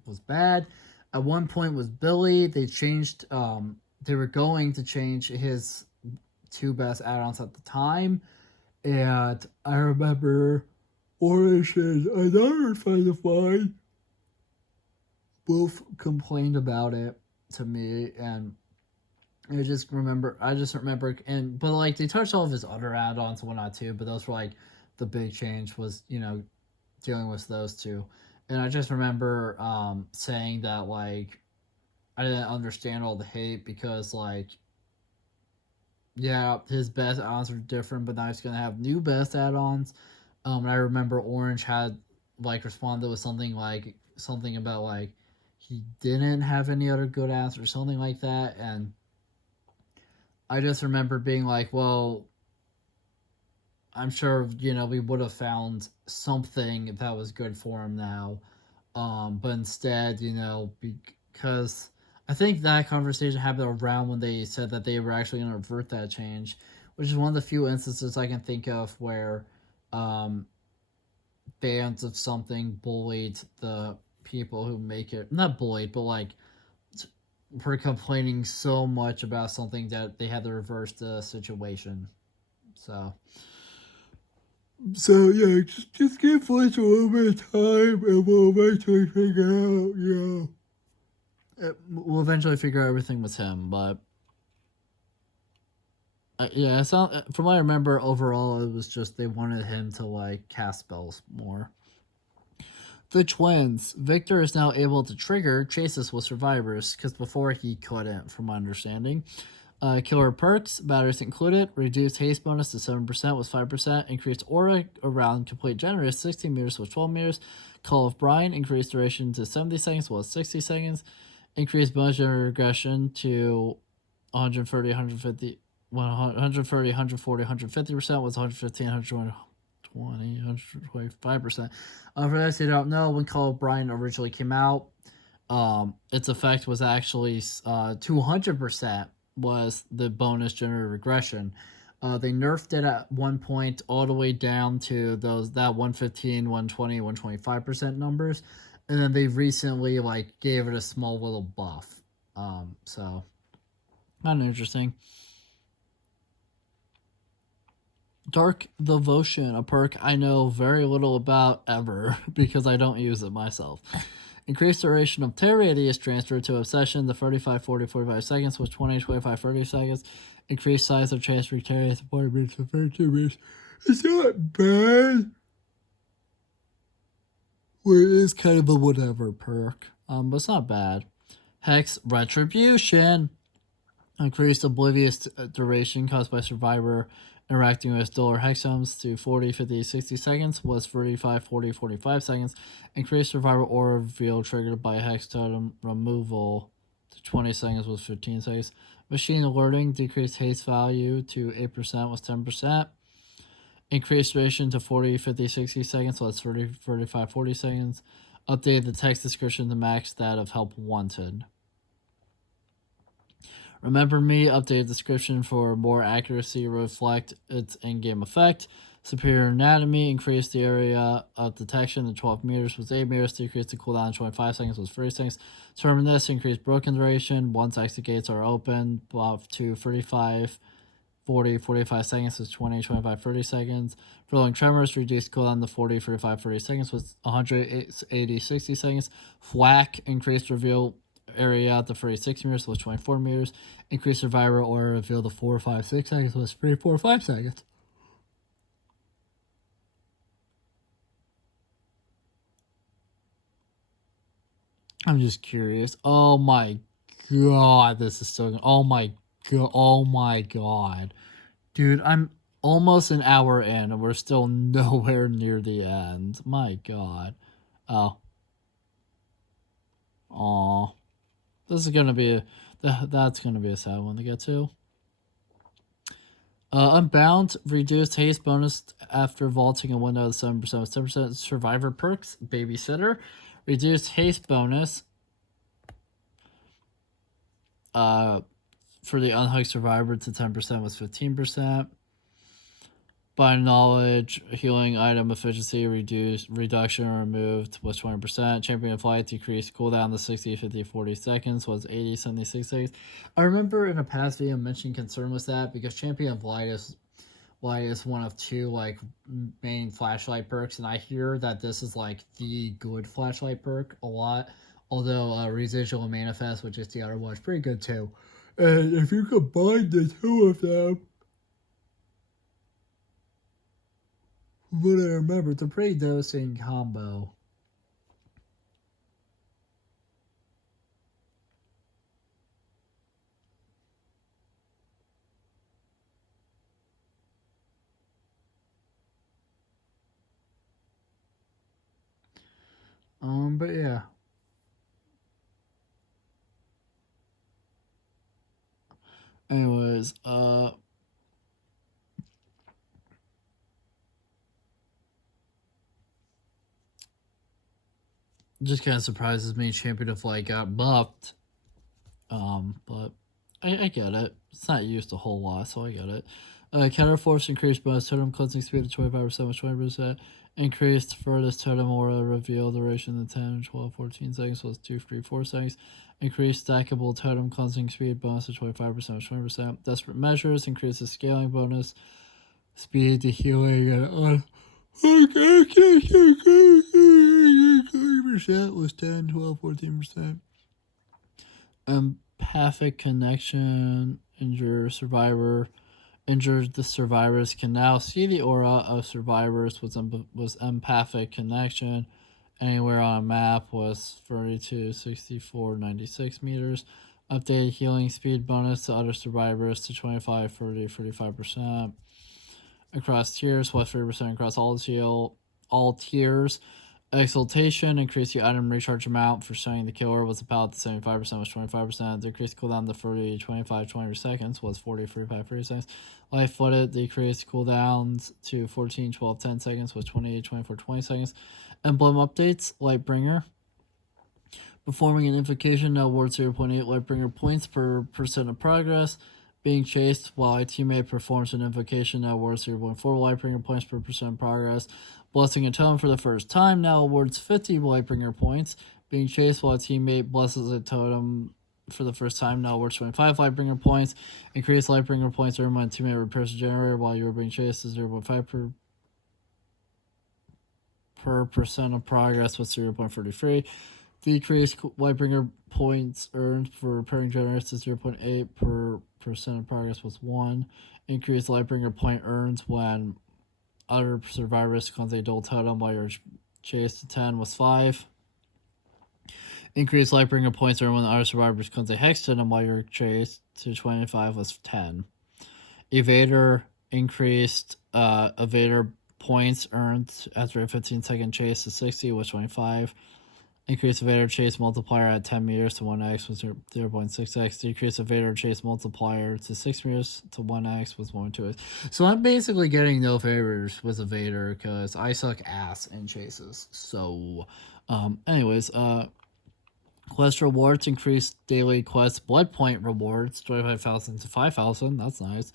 was bad. At one point was Billy. They changed. They were going to change his 2 best add-ons at the time, and I remember Orange and another friend of mine both complained about it to me, and I just remember, but they touched all of his other add-ons and whatnot too, but those were the big change was, dealing with those two. And I just remember saying that I didn't understand all the hate because yeah, his best add-ons are different, but now he's gonna have new best add-ons. And I remember Orange had responded with something about he didn't have any other good ads or something like that, and I just remember being well, I'm sure, we would have found something that was good for him now. But instead, because I think that conversation happened around when they said that they were actually going to revert that change, which is one of the few instances I can think of where bans of something bullied the people who make it. Not bullied, but for complaining so much about something that they had to reverse the situation. So yeah, just give Fletch a little bit of time, and we'll eventually figure out. We'll eventually figure out everything with him, but yeah, from what I remember, overall it was just they wanted him to cast spells more. The twins. Victor is now able to trigger chases with survivors, because before he couldn't, from my understanding. Killer perks, batteries included, reduced haste bonus to 7% with 5%, increased aura around complete generous 16 meters with 12 meters, Call of Brine, increased duration to 70 seconds with 60 seconds, increased bonus regression to 130, 150, 130, 140, 150% was 115, 120, 125%. For those who don't know, when Call of Brian originally came out, its effect was actually 200% was the bonus generated regression. They nerfed it at one point all the way down to that 115, 120, 125% numbers, and then they recently gave it a small little buff. So kind of interesting. Dark Devotion, a perk I know very little about ever because I don't use it myself. Increased duration of tear radius transfer to Obsession to 35, 40, 45 seconds with 20, 25, 30 seconds. Increased size of transfer tear radius to 40 minutes to 32 minutes. It's not bad. Well, it is kind of a whatever perk. But it's not bad. Hex Retribution. Increased oblivious duration caused by Survivor interacting with dual or hexomes to 40, 50, 60 seconds was 35, 40, 45 seconds. Increased Survivor aura reveal triggered by hex totem removal to 20 seconds was 15 seconds. Machine alerting decreased haste value to 8% was 10%. Increased duration to 40, 50, 60 seconds was 30, 35, 40 seconds. Updated the text description to match that of help wanted. Remember Me, updated description for more accuracy, reflect its in-game effect. Superior Anatomy, increased the area of detection to 12 meters was 8 meters, decreased the cooldown to 25 seconds was 30 seconds. Terminus, increased broken duration, once exit gates are open, up to 35, 40, 45 seconds was 20, 25, 30 seconds. Rolling Tremors, reduced cooldown to 40, 45, 30 seconds was 180, 60 seconds. Whack, increased reveal area to 36 meters was 24 meters. Increased Survivor or reveal to 4, 5, 6 seconds was 3, 4, 5 seconds. I'm just curious. Oh my god, this is so good. Oh my god. Oh my god. Dude, I'm almost an hour in and we're still nowhere near the end. My god. Oh. Aw. This is gonna be that's gonna be a sad one to get to. Unbound, reduced haste bonus after vaulting a window of 7% with 10%. Survivor perks, Babysitter. Reduced haste bonus for the unhooked survivor to 10% was 15%. By knowledge, healing item efficiency reduction or removed was 20%. Champion of Flight decreased cooldown to 60, 50, 40 seconds was 80, 76 seconds. I remember in a past video mentioning concern with that because Champion of Light is one of two main flashlight perks, and I hear that this is the good flashlight perk a lot. Although Residual and Manifest, which is the other one, is pretty good too. And if you combine the two of them, but I remember it's a pretty devastating combo. But yeah. Anyways, just kind of surprises me Champion of Light got buffed. But I get it. It's not used a whole lot, so I get it. Counterforce increased bonus totem cleansing speed to 25% with 20%. Increased furthest totem aura reveal duration to 10, 12, 14 seconds was 2, 3, 4 seconds. Increased stackable totem cleansing speed bonus to 25% with 20%. Desperate Measures increases scaling bonus speed to healing and percent was 10, 12, 14%. Empathic Connection injured the survivors can now see the aura of survivors was empathic connection anywhere on a map was 32, 64, 96 meters. Updated healing speed bonus to other survivors to 25, 30, 35%. Across tiers, was 30% across all tiers. Exaltation increased the item recharge amount for showing the killer was about 75% was 25%. Decreased cooldown to 40, 25, 20 seconds was 40, 45, 30 seconds. Life footed decreased cooldowns to 14, 12, 10 seconds was 28, 24, 20 seconds. Emblem updates, Lightbringer. Performing an invocation now awards 0.8 Lightbringer points per percent of progress. Being chased while a teammate performs an invocation now awards 0.4 Lightbringer points per percent of progress. Blessing a totem for the first time now awards 50 Lightbringer points. Being chased while a teammate blesses a totem for the first time now awards 25 Lightbringer points. Increase Lightbringer points earned when a teammate repairs a generator while you are being chased to 0.5 per percent of progress with 0.33. Decrease Lightbringer points earned for repairing generators to 0.8 per percent of progress was 1. Increase Lightbringer point earned when other survivors cleanse a dual totem while you're chased to 10 was 5. Increase Lightbringer points earned when other survivors cleanse a hex totem while you're chased to 25 was 10. Evader increased evader points earned after a 15-second chase to 60 was 25. Increase evader chase multiplier at 10 meters to 1x was 0.6x. Decrease evader chase multiplier to 6 meters to 1x was 1.2x. So I'm basically getting no favors with evader because I suck ass in chases. So, anyways, quest rewards increased daily quest blood point rewards 25,000 to 5,000. That's nice.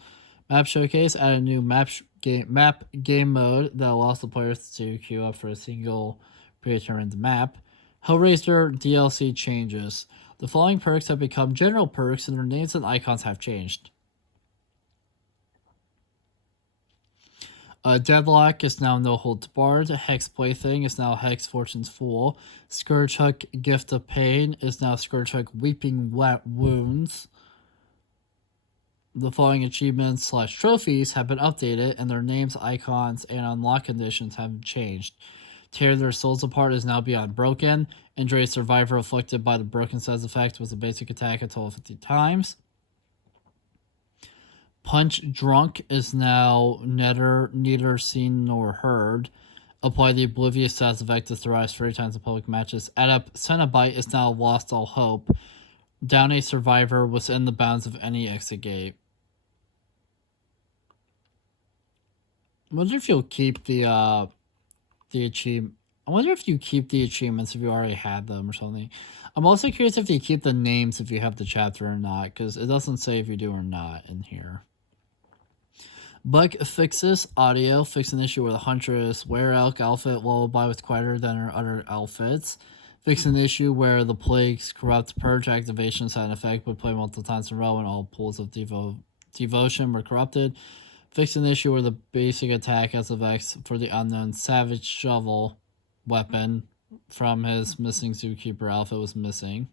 Map showcase added a new map game mode that allows the players to queue up for a single predetermined map. Hellraiser DLC changes. The following perks have become general perks and their names and icons have changed. Deadlock is now No Holds Barred. Hex Plaything is now Hex Fortune's Fool. Scourge Hook Gift of Pain is now Scourge Hook Weeping Wounds. The following achievements / trophies have been updated and their names, icons, and unlock conditions have changed. Tear Their Souls Apart is now beyond broken. Injure a survivor afflicted by the broken size effect with a basic attack a total of 50 times. Punch Drunk is now neither seen nor heard. Apply the Oblivious size effect to thrive 30 times in public matches. Add up Cenobite is now Lost All Hope. Down a survivor within the bounds of any exit gate. I wonder if you'll keep the achievement. I wonder if you keep the achievements if you already had them or something. I'm also curious if you keep the names if you have the chapter or not, because it doesn't say if you do or not in here. Bug fixes audio. Fix an issue where the Huntress Were Elk outfit lullaby was quieter than her other outfits. Fix an issue where the Plague's Corrupt Purge activation side effect would play multiple times in a row and all pools of devotion were corrupted. Fix an issue where the basic attack as of X for the unknown Savage Shovel weapon from his missing Zookeeper outfit was missing.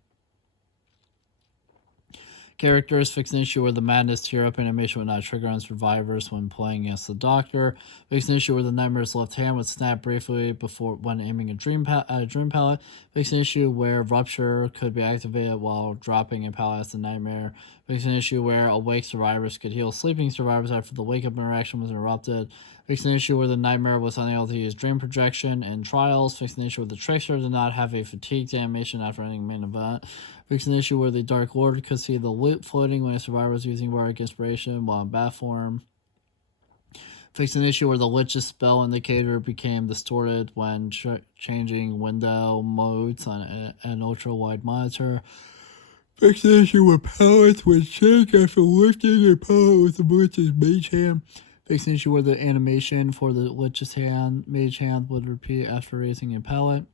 Characters fix an issue where the Madness tear-up animation would not trigger on survivors when playing against the Doctor. Fix an issue where the Nightmare's left hand would snap briefly before when aiming a dream pallet. Fix an issue where Rupture could be activated while dropping a pallet as the Nightmare. Fix an issue where awake survivors could heal sleeping survivors after the wake-up interaction was interrupted. Fix an issue where the Nightmare was unable to use dream projection in Trials. Fix an issue where the Trickster did not have a fatigued animation after ending main event. Fix an issue where the Dark Lord could see the loot floating when a survivor was using Bardic Inspiration while in bat form. Fix an issue where the Lich's spell indicator became distorted when changing window modes on an ultra-wide monitor. Fix an issue where pallets would shake after lifting a pallet with the Lich's mage hand. Fix an issue where the animation for the Lich's mage hand would repeat after raising a pallet.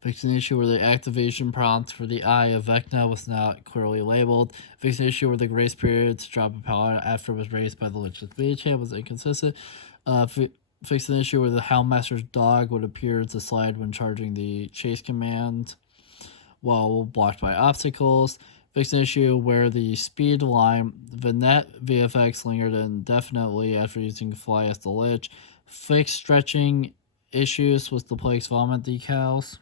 Fix an issue where the activation prompt for the Eye of Vecna was not clearly labeled. Fix an issue where the grace period to drop a pallet after it was raised by the Lich's mage hand was inconsistent. Fix an issue where the Houndmaster's dog would appear to slide when charging the chase command while blocked by obstacles. Fix an issue where the speed line vignette VFX lingered indefinitely after using Fly as the Lich. Fix stretching issues with the Plague's vomit decals.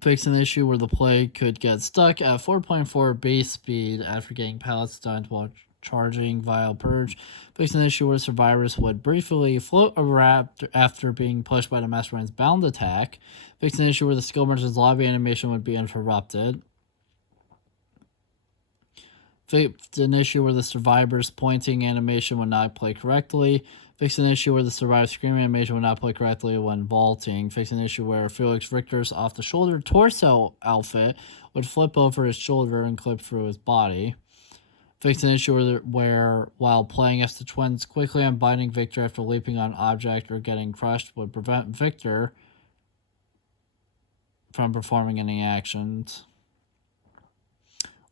Fix an issue where the Plague could get stuck at 4.4 base speed after getting pallets stunned while charging via purge, fixed an issue where survivors would briefly float around after being pushed by the Mastermind's bound attack, fixed an issue where the skill merchant's lobby animation would be interrupted, fixed an issue where the survivor's pointing animation would not play correctly, fixed an issue where the survivor's screaming animation would not play correctly when vaulting, fixed an issue where Felix Richter's off-the-shoulder torso outfit would flip over his shoulder and clip through his body, fixed an issue where while playing as the twins, quickly unbinding Victor after leaping on an object or getting crushed would prevent Victor from performing any actions.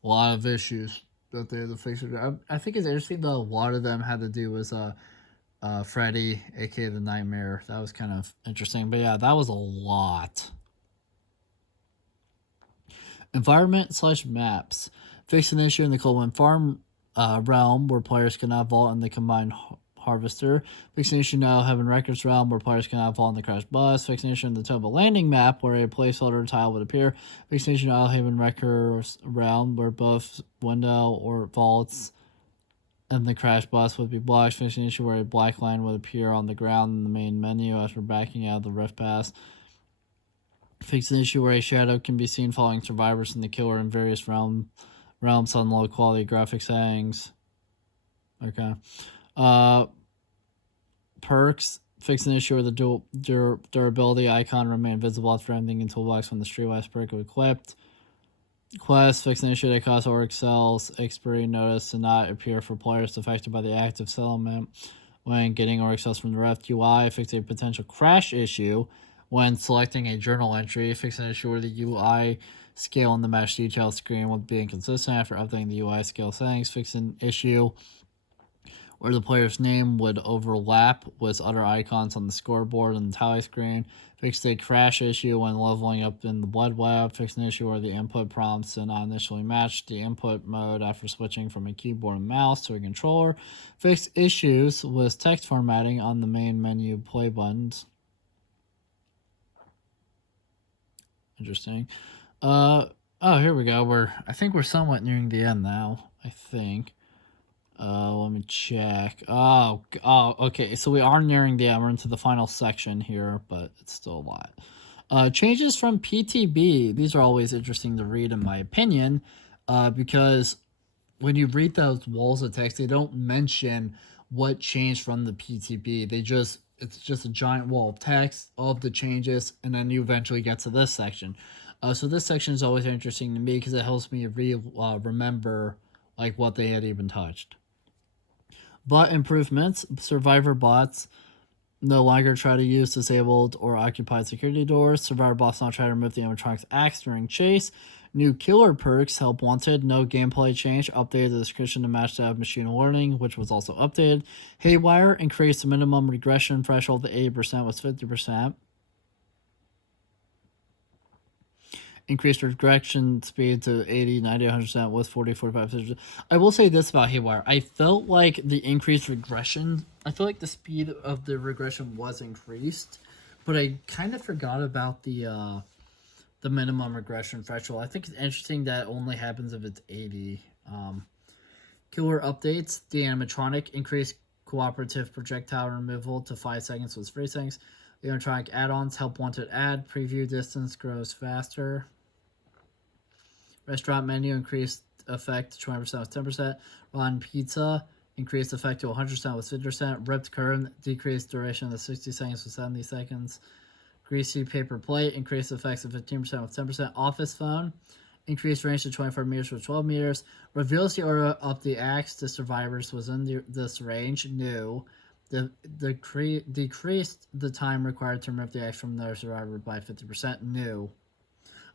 A lot of issues that they had to fix. I think it's interesting that a lot of them had to do with Freddy, aka the Nightmare. That was kind of interesting. But yeah, that was a lot. Environment/maps. Fix an issue in the Coldwind Farm realm where players cannot vault in the combined harvester. Fix an issue in the Heaven Records realm where players cannot vault in the crash bus. Fix an issue in the Toba Landing map where a placeholder tile would appear. Fix an issue in the Heaven Records realm where both window or vaults and the crash bus would be blocked. Fix an issue where a black line would appear on the ground in the main menu after backing out of the rift pass. Fix an issue where a shadow can be seen following survivors and the killer in various realms on low quality graphic settings. Okay. Perks. Fix an issue where the durability icon remain visible after ending in toolbox when the Streetwise perk was equipped. Quest. Fix an issue that causes org cells expiry notice to not appear for players affected by the active settlement when getting org cells from the Reft UI. Fix a potential crash issue when selecting a journal entry. Fix an issue where the UI scale on the mesh detail screen would be inconsistent after updating the UI scale settings. Fix an issue where the player's name would overlap with other icons on the scoreboard and the tally screen. Fix a crash issue when leveling up in the blood web. Fix an issue where the input prompts did not initially match the input mode after switching from a keyboard and mouse to a controller. Fix issues with text formatting on the main menu play buttons. Interesting. Here we go. I think we're somewhat nearing the end now. I think. Let me check. Okay. So we are nearing the end. We're into the final section here, but it's still a lot. Changes from PTB. These are always interesting to read, in my opinion, because when you read those walls of text, they don't mention what changed from the PTB. It's just a giant wall of text of the changes, and then you eventually get to this section. So this section is always interesting to me because it helps me remember like what they had even touched. Bot improvements. Survivor bots no longer try to use disabled or occupied security doors. Survivor bots now try to remove the animatronic's axe during chase. New killer perks. Help wanted. No gameplay change. Updated the description to match that of machine learning, which was also updated. Haywire. Increased the minimum regression threshold to 80% was 50%. Increased regression speed to 80, 90, 100% with 40, 45, 50%. I will say this about Haywire. I felt like the increased regression, I feel like the speed of the regression was increased, but I kind of forgot about the minimum regression threshold. I think it's interesting that it only happens if it's 80. Killer updates. The animatronic increased cooperative projectile removal to 5 seconds was 3 seconds. The animatronic add-ons. Help wanted add. Preview distance grows faster. Restaurant menu increased effect to 20% with 10%. Ron Pizza increased effect to 100% with 50%. Ripped current decreased duration to 60 seconds with 70 seconds. Greasy paper plate increased effects to 15% with 10%. Office phone increased range to 24 meters with 12 meters. Reveals the order of the axe to survivors within this range. New. Decreased the time required to remove the axe from their survivor by 50%. New.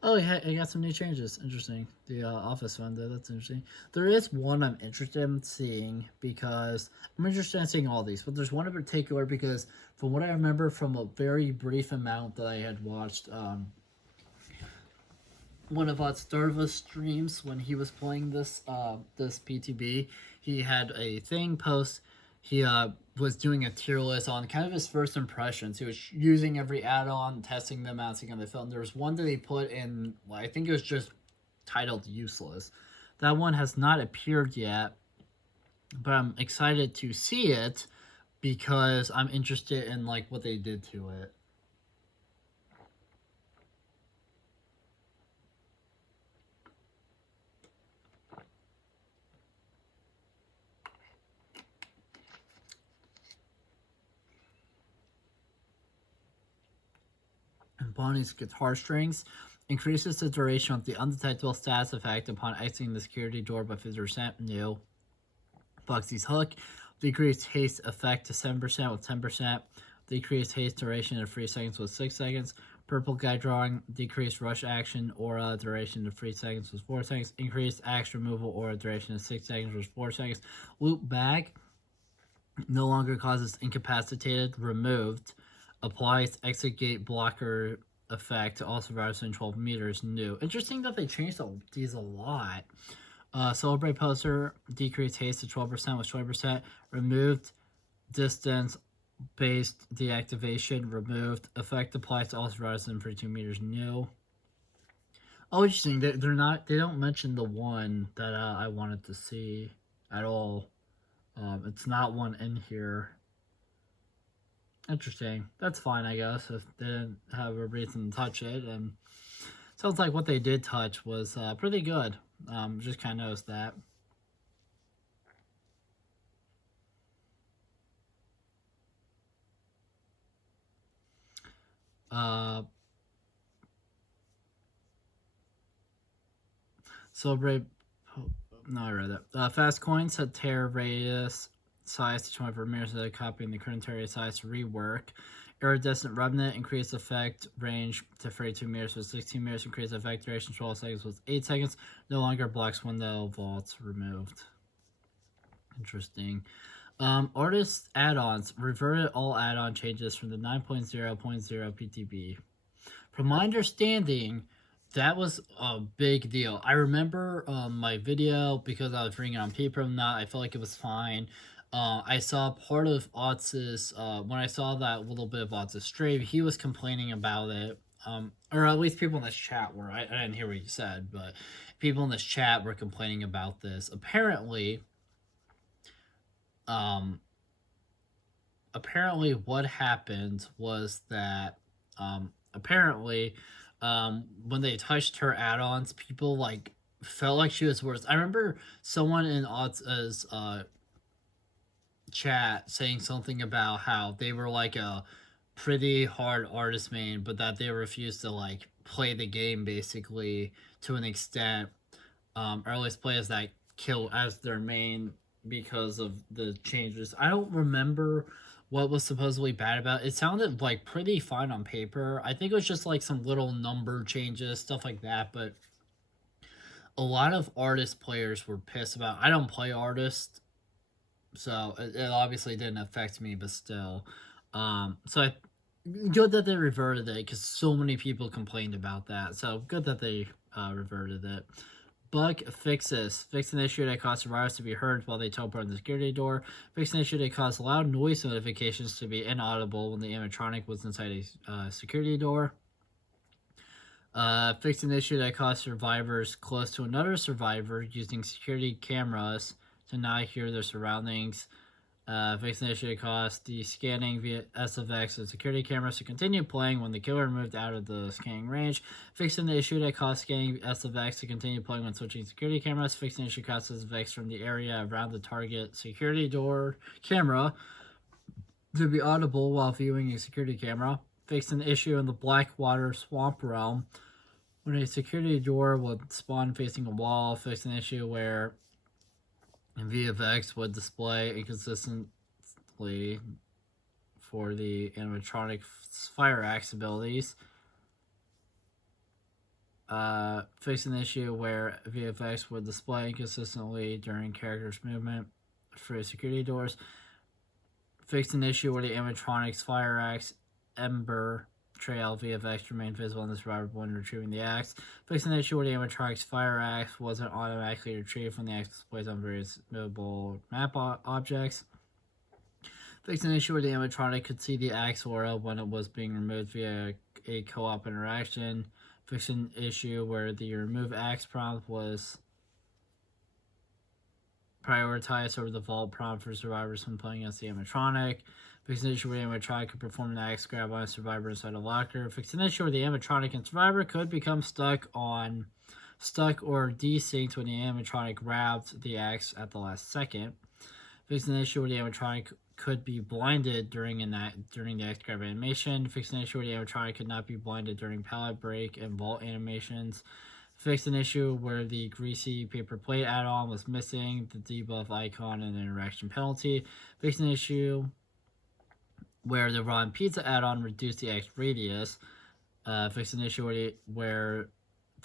Oh, yeah, it got some new changes. Interesting. The office one, though, that's interesting. There is one I'm interested in seeing because I'm interested in seeing all these, but there's one in particular because from what I remember from a very brief amount that I had watched, one of Starva's streams when he was playing this PTB, he had a thing post. He was doing a tier list on kind of his first impressions. He was using every add-on, testing them out, seeing how they felt. And there was one that he put in, I think it was just titled useless. That one has not appeared yet. but I'm excited to see it because I'm interested in like what they did to it. And Bonnie's guitar strings increases the duration of the undetectable status effect upon exiting the security door by 50%. New. Buxy's hook decreased haste effect to 7% with 10%. Decreased haste duration to 3 seconds with 6 seconds. Purple guy drawing decreased rush action aura duration to 3 seconds with 4 seconds. Increased axe removal aura duration to 6 seconds with 4 seconds. Loop bag no longer causes incapacitated, removed. Applies exit gate blocker effect to all survivors in 12 meters. New. Interesting that they changed these a lot. Celebrate poster decreased haste to 12% with 20%. Removed distance based deactivation. Removed effect applies to all survivors in 32 meters. New. Oh, interesting. They're not. They don't mention the one that I wanted to see at all. It's not one in here. Interesting. That's fine, I guess, if they didn't have a reason to touch it. And sounds like what they did touch was pretty good. Just kind of noticed that. Uh, Celebrate. No, I read that. Fast coins had tear radius size to 24 meters, so copying the current area size to rework. Iridescent Remnant increased effect range to 32 meters with 16 meters. Increased effect duration 12 seconds with 8 seconds. No longer blocks window vaults removed. Interesting. Artist add-ons reverted all add-on changes from the 9.0.0 PTB. From my understanding, that was a big deal. I remember my video because I was reading it on paper. Not, I felt like it was fine. I saw part of Otz's when I saw that little bit of Otz's stream, he was complaining about it. Or at least people in this chat were. I didn't hear what he said, but people in this chat were complaining about this. Um, apparently, what happened was that apparently when they touched her add-ons, people like felt like she was worse. I remember someone in Otz's chat saying something about how they were like a pretty hard artist main, but that they refused to like play the game basically to an extent, or at least play as that kill as their main because of the changes. I don't remember what was supposedly bad about it. It sounded like pretty fine on paper. I think it was just like some little number changes, stuff like that, but a lot of artist players were pissed about. I don't play artist, so it obviously didn't affect me, but still. Good that they reverted it because so many people complained about that. So good that they reverted it. Bug fixes. Fix an issue that caused survivors to be heard while they teleport in the security door. Fix an issue that caused loud noise notifications to be inaudible when the animatronic was inside a security door. Fix an issue that caused survivors close to another survivor using security cameras to not hear their surroundings. Fix an issue that caused the scanning via SFX of security cameras to continue playing when the killer moved out of the scanning range. Fix an issue that caused scanning SFX to continue playing when switching security cameras. Fix an issue that caused SFX from the area around the target security door camera to be audible while viewing a security camera. Fix an issue in the Blackwater Swamp Realm when a security door would spawn facing a wall. Fix an issue where VFX would display inconsistently for the animatronic fire axe abilities. Fix an issue where VFX would display inconsistently during characters' movement for security doors. Fix an issue where the animatronic's fire axe ember trail VFX remained visible in the survivor when retrieving the axe. Fix an issue where the animatronic's fire axe wasn't automatically retrieved from the axe displays on various movable map objects. Fix an issue where the animatronic could see the axe aura when it was being removed via a co-op interaction. Fix an issue where the remove axe prompt prioritized over the vault prompt for survivors when playing against the animatronic. Fix an issue where the animatronic could perform an axe grab on a survivor inside a locker. Fix an issue where the animatronic and survivor could become stuck or desynced when the animatronic grabbed the axe at the last second. Fix an issue where the animatronic could be blinded during the axe grab animation. Fix an issue where the animatronic could not be blinded during pallet break and vault animations. Fix an issue where the greasy paper plate add-on was missing, the debuff icon and the interaction penalty. Fix an issue where the raw pizza add-on reduced the X radius. Fix an issue where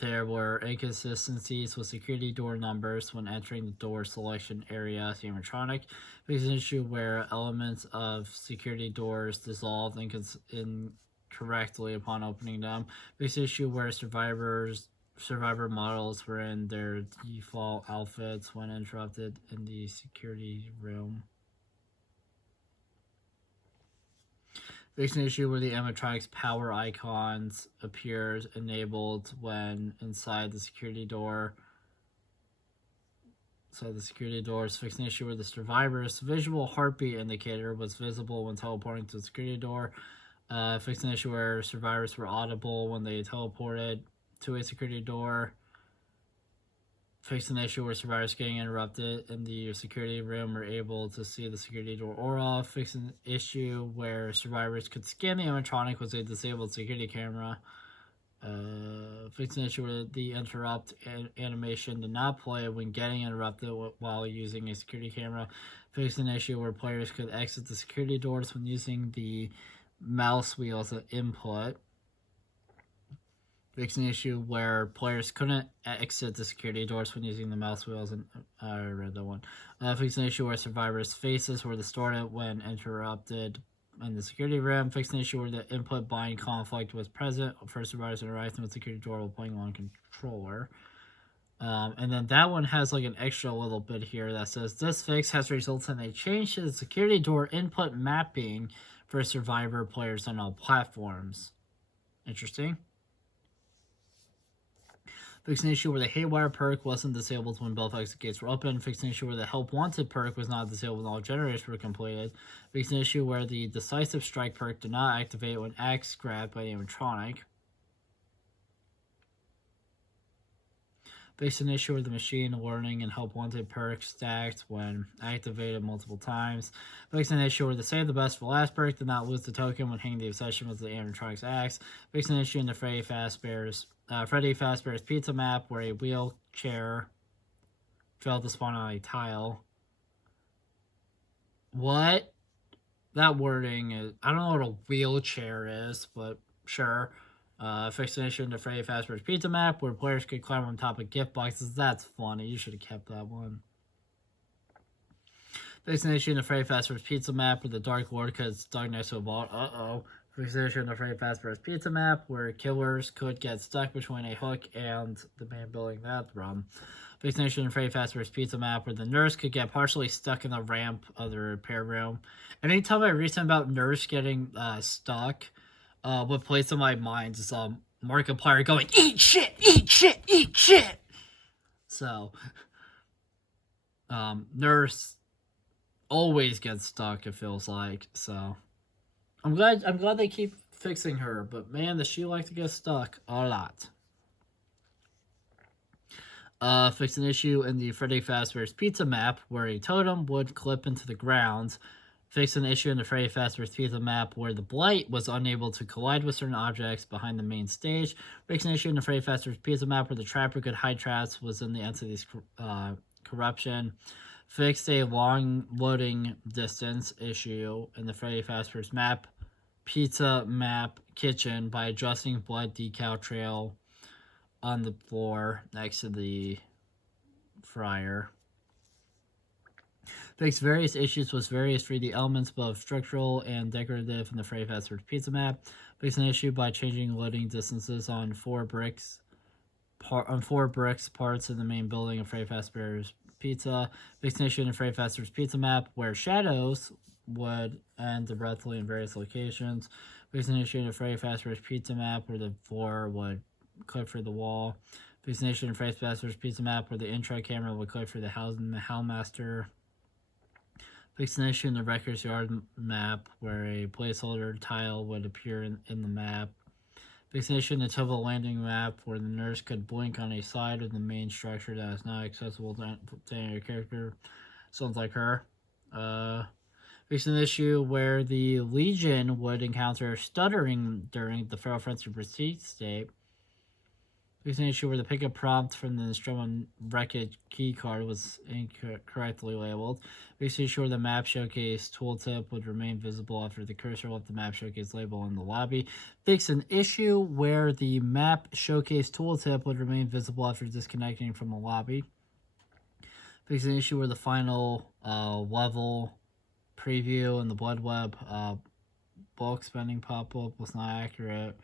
there were inconsistencies with security door numbers when entering the door selection area to animatronic. Fix an issue where elements of security doors dissolved incorrectly upon opening them. Fix an issue where survivor models were in their default outfits when interrupted in the security room. Fix an issue where the animatronic's power icons appeared enabled when inside the security door. So the security doors. Fix an issue where the survivor's visual heartbeat indicator was visible when teleporting to the security door. Fix an issue where survivors were audible when they teleported to a security door. Fix an issue where survivors getting interrupted in the security room were able to see the security door aura. Fix an issue where survivors could scan the animatronic with a disabled security camera. Fix an issue where the interrupt animation did not play when getting interrupted while using a security camera. Fix an issue where players could exit the security doors when using the mouse wheel as an input. Fix an issue where players couldn't exit the security doors when using the mouse wheels, and I read that one. Fix an issue where survivors' faces were distorted when interrupted in the security room. Fix an issue where the input bind conflict was present for survivors interacting with the security door while playing on controller. And then that one has like an extra little bit here that says this fix has resulted in a change to the security door input mapping for survivor players on all platforms. Interesting. Fix an issue where the Haywire perk wasn't disabled when both exit gates were open. Fix an issue where the Help Wanted perk was not disabled when all generators were completed. Fix an issue where the Decisive Strike perk did not activate when axe grabbed by the animatronic. Fix an issue where the Machine Learning and Help Wanted perks stacked when activated multiple times. Fix an issue where the Save the Best for Last perk did not lose the token when hanging the obsession with the animatronic's axe. Fix an issue in the Freddy Fazbear's Pizza map where a wheelchair failed to spawn on a tile. What? That wording is... I don't know what a wheelchair is, but sure. Fix an issue in the Freddy Fazbear's Pizza map where players could climb on top of gift boxes. That's funny. You should have kept that one. Fix an issue in the Freddy Fazbear's Pizza map where the Dark Lord could stuck next to a vault. Fix an issue in the Freddy Fazbear's Pizza map where killers could get stuck between a hook and the main building bathroom. Fix an issue in the Freddy Fazbear's Pizza map where the nurse could get partially stuck in the ramp of the repair room. Anytime I read something about nurse getting stuck, what plays in my mind is Markiplier going, eat shit, eat shit, eat shit. So, nurse always gets stuck, it feels like. So, I'm glad they keep fixing her, but man, does she like to get stuck a lot. Fix an issue in the Freddy Fazbear's Pizza map where a totem would clip into the ground. Fix an issue in the Freddy Fazbear's Pizza map where the Blight was unable to collide with certain objects behind the main stage. Fix an issue in the Freddy Fazbear's Pizza map where the Trapper could hide traps was in the entity's corruption. Fix a long loading distance issue in the Freddy Fazbear's map, Pizza map kitchen by adjusting blood decal trail on the floor next to the fryer. Fix various issues with various 3D elements, both structural and decorative, in the Freddy Fazbear's Pizza map. Fix an issue by changing loading distances on four bricks parts in the main building of Freddy Fazbear's Pizza. Fix an issue in the Freddy Fazbear's Pizza map where shadows would end abruptly in various locations. Fix an issue in the Freddy Fazbear's Pizza map where the floor would clip through the wall. Vaccination and Phrase Masters pizza map where the intro camera would click for the Hellmaster. Vaccination, the Wrecker's Yard map where a placeholder tile would appear in the map. Vaccination, the Temple Landing map where the nurse could blink on a side of the main structure that is not accessible to any character. Sounds like her. Recent issue where the Legion would encounter stuttering during the Feral Frenzy Prestige state. Recent issue where the pickup prompt from the instrument wreckage keycard was incorrectly labeled. Recent issue where the map showcase tooltip would remain visible after the cursor left the map showcase label in the lobby. Fix an issue where the map showcase tooltip would remain visible after disconnecting from the lobby. Fix an issue where the final level preview and the Blood Web bulk spending pop-up was not accurate.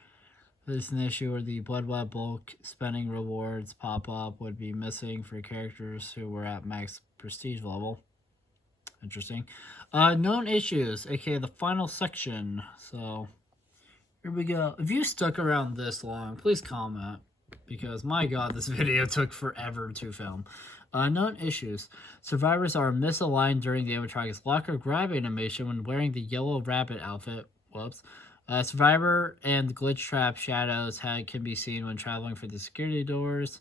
There's an issue where the Blood Web bulk spending rewards pop-up would be missing for characters who were at max prestige level. Interesting. Known issues, aka the final section. So, here we go. If you stuck around this long, please comment. Because, my god, this video took forever to film. Known issues. Survivors are misaligned during the animatronic's locker grab animation when wearing the yellow rabbit outfit. Whoops. Survivor and glitch trap shadows can be seen when traveling for the security doors.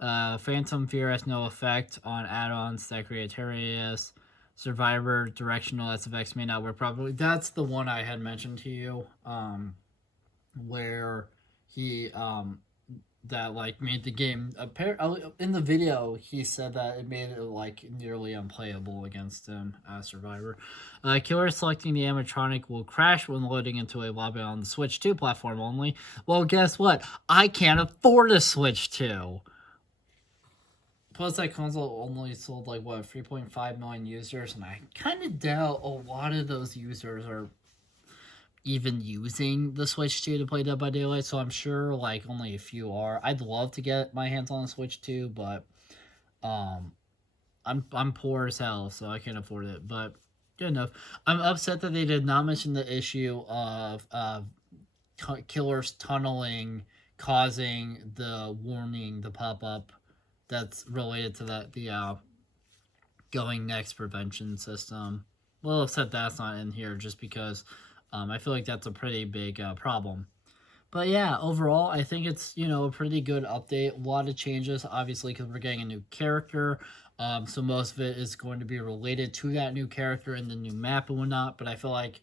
Phantom Fear has no effect on add-ons that create terrorists. Survivor directional SFX may not work properly. That's the one I had mentioned to you, where he that like made the game in the video. He said that it made it like nearly unplayable against him as Survivor. Killer selecting the animatronic will crash when loading into a lobby on the Switch 2 platform only. Well, guess what? I can't afford a Switch 2. Plus, that console only sold like what 3.5 million users, and I kind of doubt a lot of those users are even using the Switch 2 to play Dead by Daylight, so I'm sure like only a few are. I'd love to get my hands on a Switch 2, but I'm poor as hell, so I can't afford it. But good enough. I'm upset that they did not mention the issue of killers tunneling causing the warning to pop up that's related to the going next prevention system. Well, upset that's not in here just because I feel like that's a pretty big problem. But yeah, overall, I think it's, a pretty good update. A lot of changes, obviously, because we're getting a new character. So most of it is going to be related to that new character and the new map and whatnot. But I feel like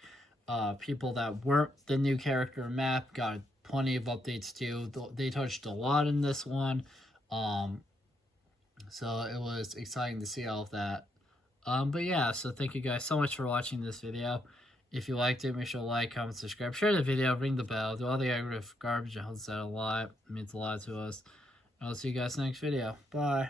people that weren't the new character and map got plenty of updates too. They touched a lot in this one. So it was exciting to see all of that. But yeah, so thank you guys so much for watching this video. If you liked it, make sure to like, comment, subscribe, share the video, ring the bell, do all the aggravative garbage. It helps out a lot. It means a lot to us. I'll see you guys next video. Bye.